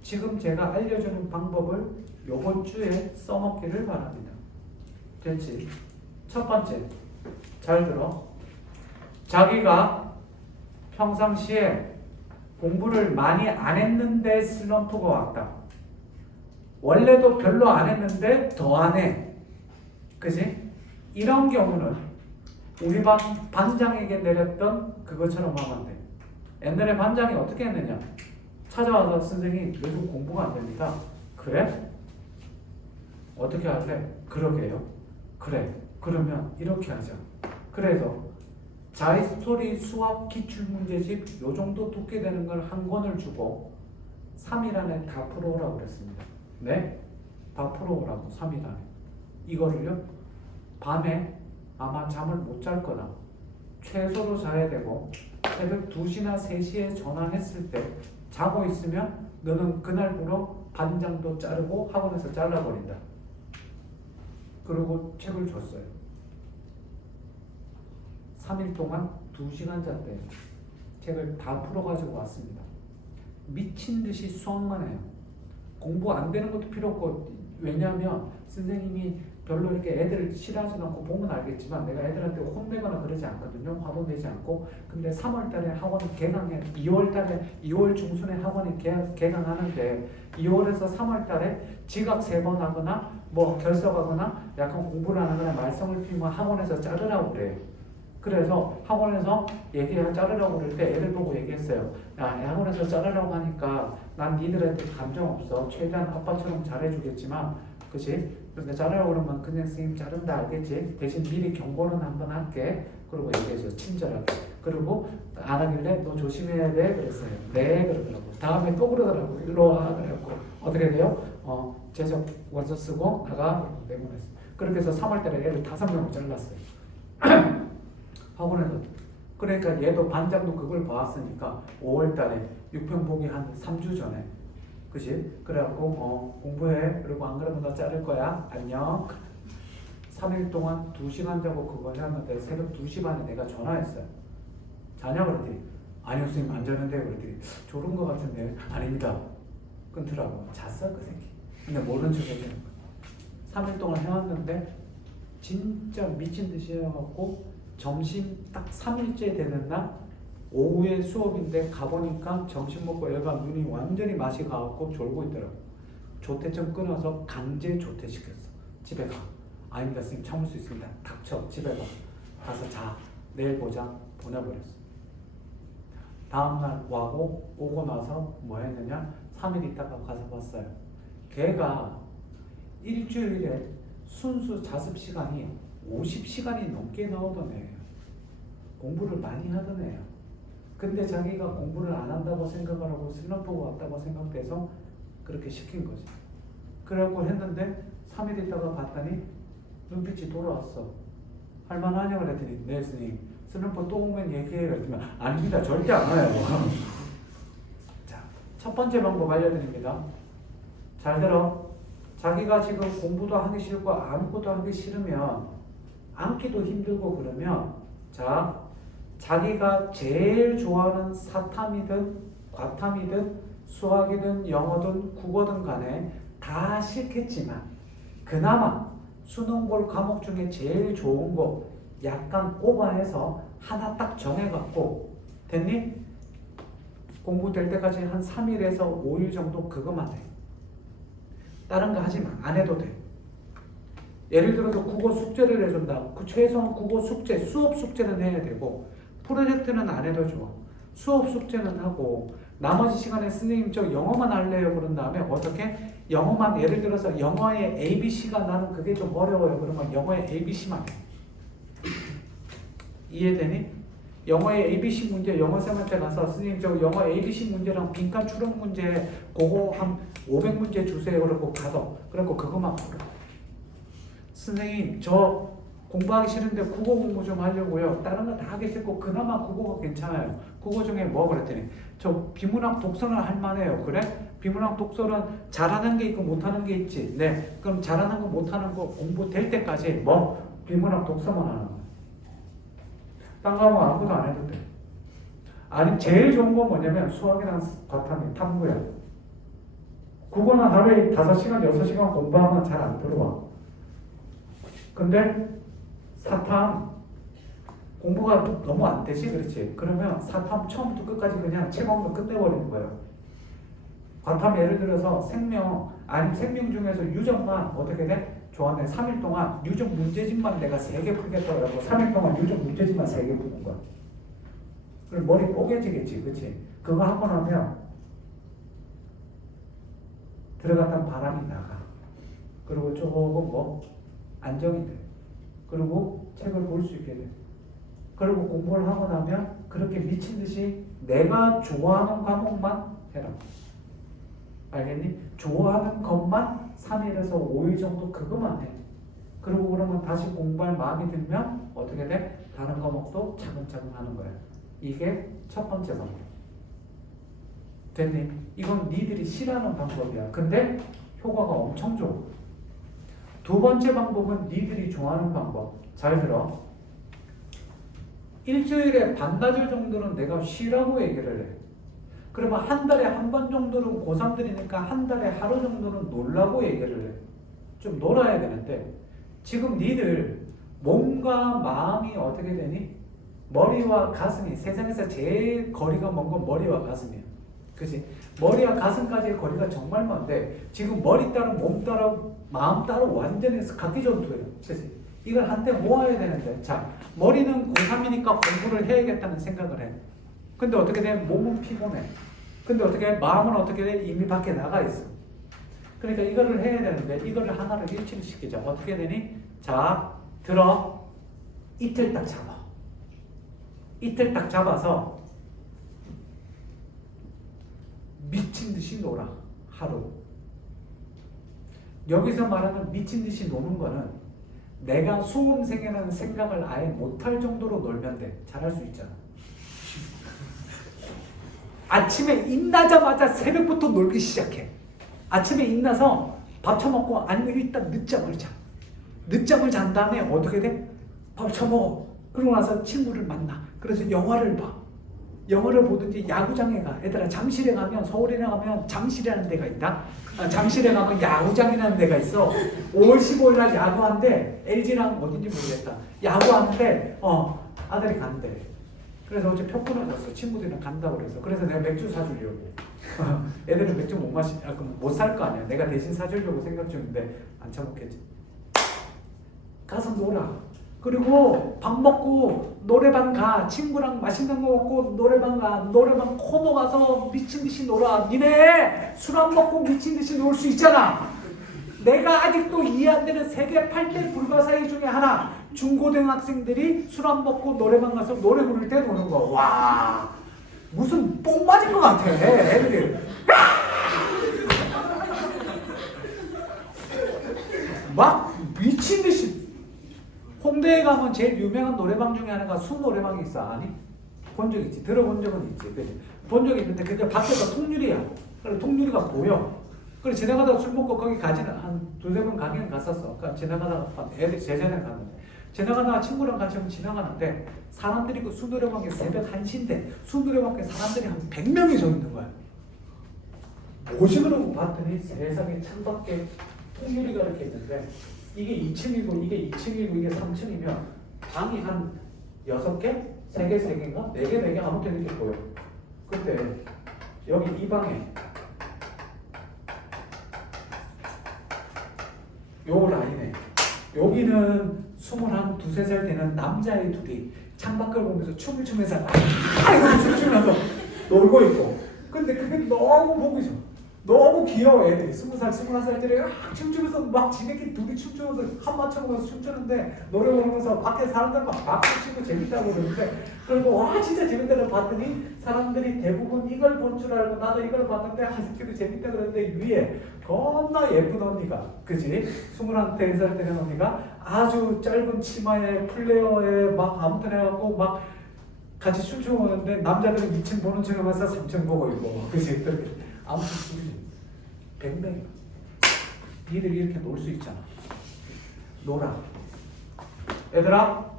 지금 제가 알려주는 방법을 요번 주에 써먹기를 바랍니다. 됐지? 첫 번째, 잘 들어. 자기가 평상시에 공부를 많이 안 했는데 슬럼프가 왔다. 원래도 별로 안 했는데 더 안 해. 그지? 이런 경우는 우리 반 반장에게 내렸던 그것처럼 하면 돼. 옛날에 반장이 어떻게 했느냐? 찾아와서 선생님 요즘 공부가 안 됩니다. 그래? 어떻게 할래? 그러게요. 그래. 그러면 이렇게 하자. 그래서 자이스토리 수학 기출문제집 요 정도 두께 되는 걸 한 권을 주고 3일 안에 다 풀어오라고 그랬습니다. 네? 다 풀어오라고 3일 안에. 이거를요 밤에 아마 잠을 못 잘 거나 최소로 자야 되고 새벽 2시나 3시에 전화했을 때 자고 있으면 너는 그날부로 반장도 자르고 학원에서 잘라버린다. 그리고 책을 줬어요. 3일 동안 2시간 잤대요. 책을 다 풀어가지고 왔습니다. 미친 듯이 수학만 해요. 공부 안 되는 것도 필요 없고, 왜냐하면 선생님이 별로 이렇게 애들을 싫어하지도 않고 보면 알겠지만 내가 애들한테 혼내거나 그러지 않거든요. 화도 내지 않고. 근데 3월 달에 학원 개강해, 2월 달에 2월 중순에 학원이 개강하는데 2월에서 3월 달에 지각 3번 하거나 뭐 결석하거나 약간 공부를 안 하거나 말썽을 피우면 학원에서 자르라고 그래요. 그래서 학원에서 자르라고 그럴 때 애들 보고 얘기했어요. 야, 학원에서 자르라고 하니까 난 니들한테 감정 없어. 최대한 아빠처럼 잘해주겠지만, 그치? 근데 자르라고 그러면 그냥 선생님 자른다 알겠지? 대신 미리 경고는 한번 할게. 그리고 얘기해서 친절하게. 그리고 안 하길래 너 조심해야 돼 그랬어요. 네 그러더라고. 다음에 또 그러더라고. 일로 와 그래갖고 어떻게 돼요? 제적 원서 쓰고 나가 내보냈어. 그렇게 해서 3월 달에 애를 5명을 잘랐어요. 학원에서. 그러니까 얘도 반장도 그걸 봐왔으니까 5월 달에 6편 보기 한 3주 전에, 그치? 그래갖고 공부해. 그리고 안 그러면 너 자를 거야. 안녕. 3일 동안 2시간 자고 그거 해놨는데 새벽 2시 반에 내가 전화했어요. 자냐 그랬더니 아니요 선생님 안 자는데 그랬더니 졸은 거 같은데 아닙니다. 끊더라고. 잤어 그 새끼. 근데 모른 척 해주는 거야. 3일 동안 해왔는데 진짜 미친 듯이 해갖고 점심 딱 3일째 되는 날 오후에 수업인데 가보니까 점심 먹고 얘가 눈이 완전히 맛이 가갖고 졸고 있더라고. 조퇴증 끊어서 강제 조퇴시켰어. 집에 가. 아닙니다 선생님 참을 수 있습니다. 닥쳐. 집에 가. 가서 자. 내일 보자. 보내버렸어. 다음날 오고 나서 뭐 했느냐? 3일 있다가 가서 봤어요. 걔가 일주일에 순수 자습 시간이 50시간이 넘게 나오던 애예요. 공부를 많이 하던 애예요. 근데 자기가 공부를 안 한다고 생각을 하고 슬럼프가 왔다고 생각돼서 그렇게 시킨 거지. 그래갖고 했는데 3일 있다가 봤더니 눈빛이 돌아왔어. 할만하냐 그랬더니 네 스님 슬럼프 또 오면 얘기해요. 그랬더니 아닙니다. 절대 안 와요. 자, 첫 번째 방법 알려드립니다. 잘 들어. 자기가 지금 공부도 하기 싫고 아무것도 하기 싫으면 앉기도 힘들고 그러면 자, 자기가 제일 좋아하는 사탐이든 과탐이든 수학이든 영어든 국어든 간에 다 싫겠지만 그나마 수능 볼 과목 중에 제일 좋은 거 약간 오버해서 하나 딱 정해갖고 됐니? 공부될 때까지 한 3일에서 5일 정도 그것만 해. 다른 거 하지 마. 안 해도 돼. 예를 들어서 국어 숙제를 해준다. 그 최소한 국어 숙제, 수업 숙제는 해야 되고 프로젝트는 안 해도 좋아. 수업 숙제는 하고 나머지 시간에 선생님 저 영어만 할래요 그런 다음에 어떻게? 영어만 예를 들어서 영어의 ABC가 나는 그게 좀 어려워요. 그러면 영어의 ABC만 해. 이해되니? 영어의 ABC 문제 영어쌤한테 가서 선생님 저 영어 ABC 문제랑 빈칸 추론 문제 그거 한 500문제 주세요. 그러고 가도 그래고 그것만 풀어. 선생님 저 공부하기 싫은데 국어 공부 좀 하려고요. 다른 거 다 하기 싫고 그나마 국어가 괜찮아요. 국어 중에 뭐 그랬더니 저 비문학 독서는 할만해요. 그래? 비문학 독서는 잘하는 게 있고 못하는 게 있지. 네. 그럼 잘하는 거 못하는 거 공부될 때까지 뭐 비문학 독서만 하는 거야. 딴 거 하면 아무것도 안 해도 돼. 아니 제일 좋은 건 뭐냐면 수학이랑 과탐이 탐구야. 국어는 하루에 5시간 6시간 공부하면 잘 안 들어와. 근데 사탐 공부가 너무 안 되지 그렇지? 그러면 사탐 처음부터 끝까지 그냥 책 없는 끝내버리는 거예요. 과탐 예를 들어서 생명 아니면 생명 중에서 유전만 어떻게 돼? 좋아하네. 3일 동안 유전 문제집만 내가 3개 풀겠다고 하고 3일 동안 유전 문제집만 3개 푸는 거야. 그럼 머리 뽀개지겠지 그치? 그거 하고 나면 들어갔던 바람이 나가. 그리고 조금 뭐 안정이 돼. 그리고 책을 볼 수 있게 돼. 그리고 공부를 하고 나면 그렇게 미친 듯이 내가 좋아하는 과목만 해라. 알겠니? 좋아하는 것만 3일에서 5일 정도 그것만 해. 그리고 그러면 다시 공부할 마음이 들면 어떻게 돼? 다른 과목도 차근차근 하는 거야. 이게 첫 번째 방법. 됐니? 이건 니들이 싫어하는 방법이야. 근데 효과가 엄청 좋아. 두 번째 방법은 니들이 좋아하는 방법. 잘 들어. 일주일에 반나절 정도는 내가 쉬라고 얘기를 해. 그러면 한 달에 한 번 정도는 고3들이니까 한 달에 하루 정도는 놀라고 얘기를 해. 좀 놀아야 되는데 지금 니들 몸과 마음이 어떻게 되니? 머리와 가슴이 세상에서 제일 거리가 먼 건 머리와 가슴이야. 그치? 머리와 가슴까지의 거리가 정말 먼데 지금 머리 따로 몸 따로 마음 따로 완전히 각기 전투예요. 그치? 이걸 한때 모아야 되는데 자 머리는 고3이니까 공부를 해야겠다는 생각을 해. 근데 어떻게 돼? 몸은 피곤해. 근데 어떻게 해? 마음은 어떻게 돼? 이미 밖에 나가 있어. 그러니까 이거를 해야 되는데 이거를 하나를 일치를 시키자. 어떻게 되니? 자 들어. 이틀 딱 잡아. 이틀 딱 잡아서 미친 듯이 놀아. 하루. 여기서 말하는 미친 듯이 노는 거는 내가 수험생이라는 생각을 아예 못할 정도로 놀면 돼. 잘할 수 있잖아. 아침에 일나자마자 새벽부터 놀기 시작해. 아침에 일나서 밥 처먹고 아니면 일단 늦잠을 자. 늦잠을 잔 다음에 어떻게 돼? 밥 처먹어. 그러고 나서 친구를 만나. 그래서 영화를 봐. 영화를 보든지 야구장에 가. 얘들아 잠실에 가면 서울에 가면 잠실이라는 데가 있다. 잠실에 가면 야구장이라는 데가 있어. 5월 15일 날 야구한대. LG랑 어딘지 모르겠다. 야구하는데 아들이 간대. 그래서 어제 표 끊어졌어. 친구들이랑 간다고 그래서. 그래서 내가 맥주 사주려고. 애들은 맥주 못 살 거 아니야. 내가 대신 사주려고 생각 중인데 안 처먹겠지. 가서 놀아. 그리고 밥 먹고 노래방 가. 친구랑 맛있는 거 먹고 노래방 가. 노래방 코너 가서 미친 듯이 놀아. 니네 술 안 먹고 미친 듯이 놀 수 있잖아. 내가 아직도 이해 안 되는 세계 8대 불가사의 중에 하나. 중고등학생들이 술 안 먹고 노래방 가서 노래 부를 때 노는 거. 와, 무슨 뽕 맞은 것 같아 애들이. 막 미친 듯이. 홍대에 가면 제일 유명한 노래방 중에 하나가 수 노래방이 있어. 아니? 본 적 있지. 들어본 적은 있지. 그치? 본 적이 있는데 그게 밖에서 통유리야. 그래 통유리가 보여. 그래 지나가다가 술 먹고 거기 가지는 한 두세 번 가긴 갔었어. 그러니까 지나가다가 애들 제전에 갔는데 지나가다가 친구랑 같이 지나가는데 사람들이 그 수 노래방에 새벽 1시인데 수 노래방에 사람들이 한 100명이 서 있는 거야. 뭐지 그러고 봤더니 세상에 창밖에 통유리가 이렇게 있는데 이게 2층이고 이게 2층이고 이게 3층이면 방이 한 6개? 3개, 3개인가? 4개, 4개 아무튼 이렇게 보여. 그때 여기 이 방에 요 라인에 여기는 21, 두세 살 되는 남자애 둘이 창밖을 보면서 춤을 추면서 이러면서 춤추면서 놀고 있고 근데 그게 너무 보기 좋아. 너무 귀여워 애들이 20살, 21살들이 춤추면서 막 지네끼리 둘이 춤추면서 한 맞춰보면서 춤추는데 노래 부르면서 밖에 사람들 막 박수 치고 재밌다고 그러는데 그리고 와 진짜 재밌다고 봤더니 사람들이 대부분 이걸 본 줄 알고 나도 이걸 봤는데 아 새끼도 재밌다 그러는데 위에 겁나 예쁜 언니가 그지? 21살 되는 언니가 아주 짧은 치마에 플레어에 막 아무튼 해갖고 막 같이 춤추고 오는데 남자들은 2층 보는 척 하면서 3층 보고 있고 그지? 아무튼 둘이 100명이 니들이 이렇게 놀 수 있잖아. 놀아. 얘들아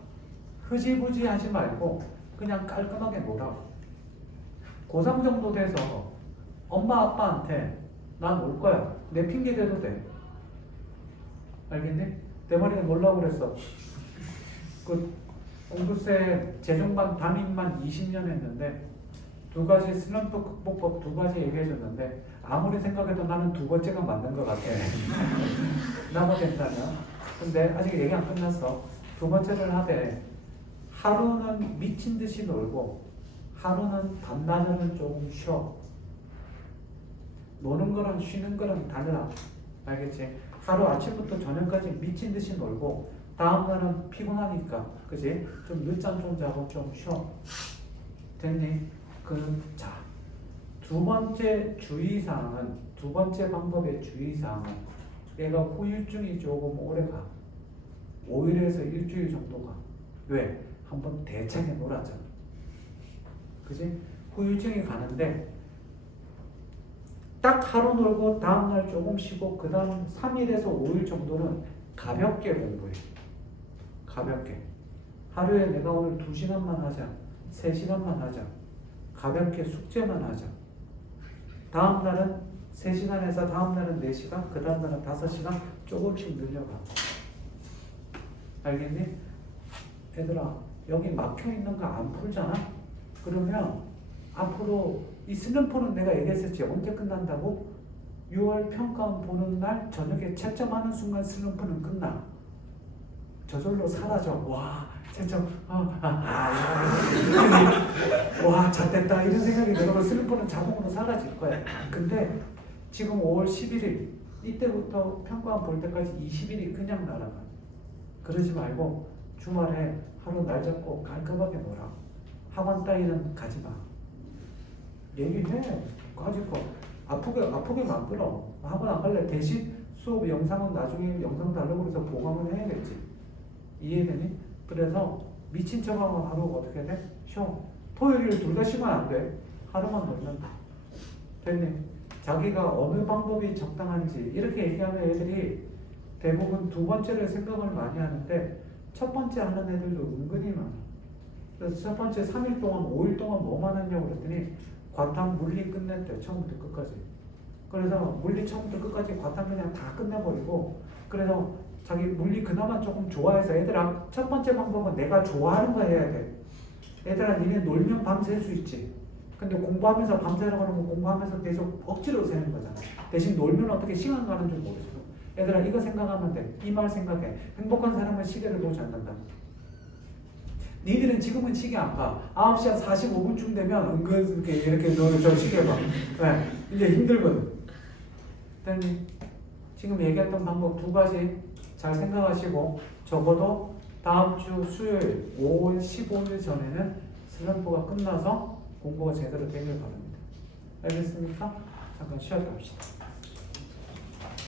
흐지부지 하지 말고 그냥 깔끔하게 놀아. 고3 정도 돼서 엄마 아빠한테 나 놀 거야. 내 핑계 대도 돼. 알겠니? 내 머리가 놀라고 그랬어. 그 공부세 재정반 담임만 20년 했는데 2가지 슬럼프 극복법 2가지 얘기해줬는데 아무리 생각해도 나는 2번째가 맞는 것 같아. 나뭐 된다면. 근데 아직 얘기 안 끝났어. 2번째를 하되 하루는 미친 듯이 놀고 하루는 반나절은 조금 쉬어. 노는 거랑 쉬는 거랑 달라. 알겠지? 하루 아침부터 저녁까지 미친 듯이 놀고 다음날은 피곤하니까 그치? 좀 늦잠 좀 자고 좀 쉬어. 됐니? 자, 2번째 주의사항은 2번째 방법의 주의사항은 얘가 후유증이 조금 오래가 5일에서 일주일 정도가 왜? 한번 대차게 놀았잖아. 그지? 후유증이 가는데 딱 하루 놀고 다음날 조금 쉬고 그 다음 3일에서 5일 정도는 가볍게 공부해. 가볍게. 하루에 내가 오늘 2시간만 하자 3시간만 하자 가볍게 숙제만 하자. 다음 날은 3시간에서 다음 날은 4시간, 그 다음 날은 5시간 조금씩 늘려가. 알겠니? 얘들아, 여기 막혀 있는 거 안 풀잖아? 그러면 앞으로 이 슬럼프는 내가 얘기했었지. 언제 끝난다고? 6월 평가원 보는 날 저녁에 채점하는 순간 슬럼프는 끝나. 저절로 사라져. 와, 채점, 와, 잣됐다. 이런 생각이 들어서 슬럼프는 자동으로 사라질 거야. 근데 지금 5월 11일, 이때부터 평가원 볼 때까지 20일이 그냥 날아가. 그러지 말고 주말에 하루 날 잡고 깔끔하게 놀아. 학원 따위는 가지 마. 얘기해. 가질 거. 아프게 만들어. 학원 안 갈래. 대신 수업 영상은 나중에 영상 달라고 해서 보강을 해야겠지. 이해되니? 그래서 미친 척하면 하루 어떻게 돼? 쉬어. 토요일 둘 다 쉬면 안 돼. 하루만 놀면 돼. 됐니? 자기가 어느 방법이 적당한지 이렇게 얘기하면 애들이 대부분 2번째를 생각을 많이 하는데 첫 번째 하는 애들도 은근히 많아. 그래서 첫 번째 3일 동안 5일 동안 뭐만 했냐고 그랬더니 과탐 물리 끝냈대. 처음부터 끝까지. 그래서 물리 처음부터 끝까지 과탐 그냥 다 끝내버리고 그래서 자기 물리 그나마 조금 좋아해서 애들아 첫 번째 방법은 내가 좋아하는 거 해야 돼. 애들아 니네 놀면 밤샐 수 있지. 근데 공부하면서 밤새라고 하면 공부하면서 계속 억지로 새는 거잖아. 대신 놀면 어떻게 시간 가는 줄 모르죠. 얘들아 이거 생각하면 돼. 이 말 생각해. 행복한 사람은 시계를 보지 않는다. 니들은 지금은 시계 안 봐. 9시 한 45분쯤 되면 은근 이렇게 너 시계 봐. 네, 이제 힘들거든. 일단 지금 얘기했던 방법 두 가지 잘 생각하시고 적어도 다음 주 수요일 5월 15일 전에는 슬럼프가 끝나서 공부가 제대로 되길 바랍니다. 알겠습니까? 잠깐 쉬었다 합시다.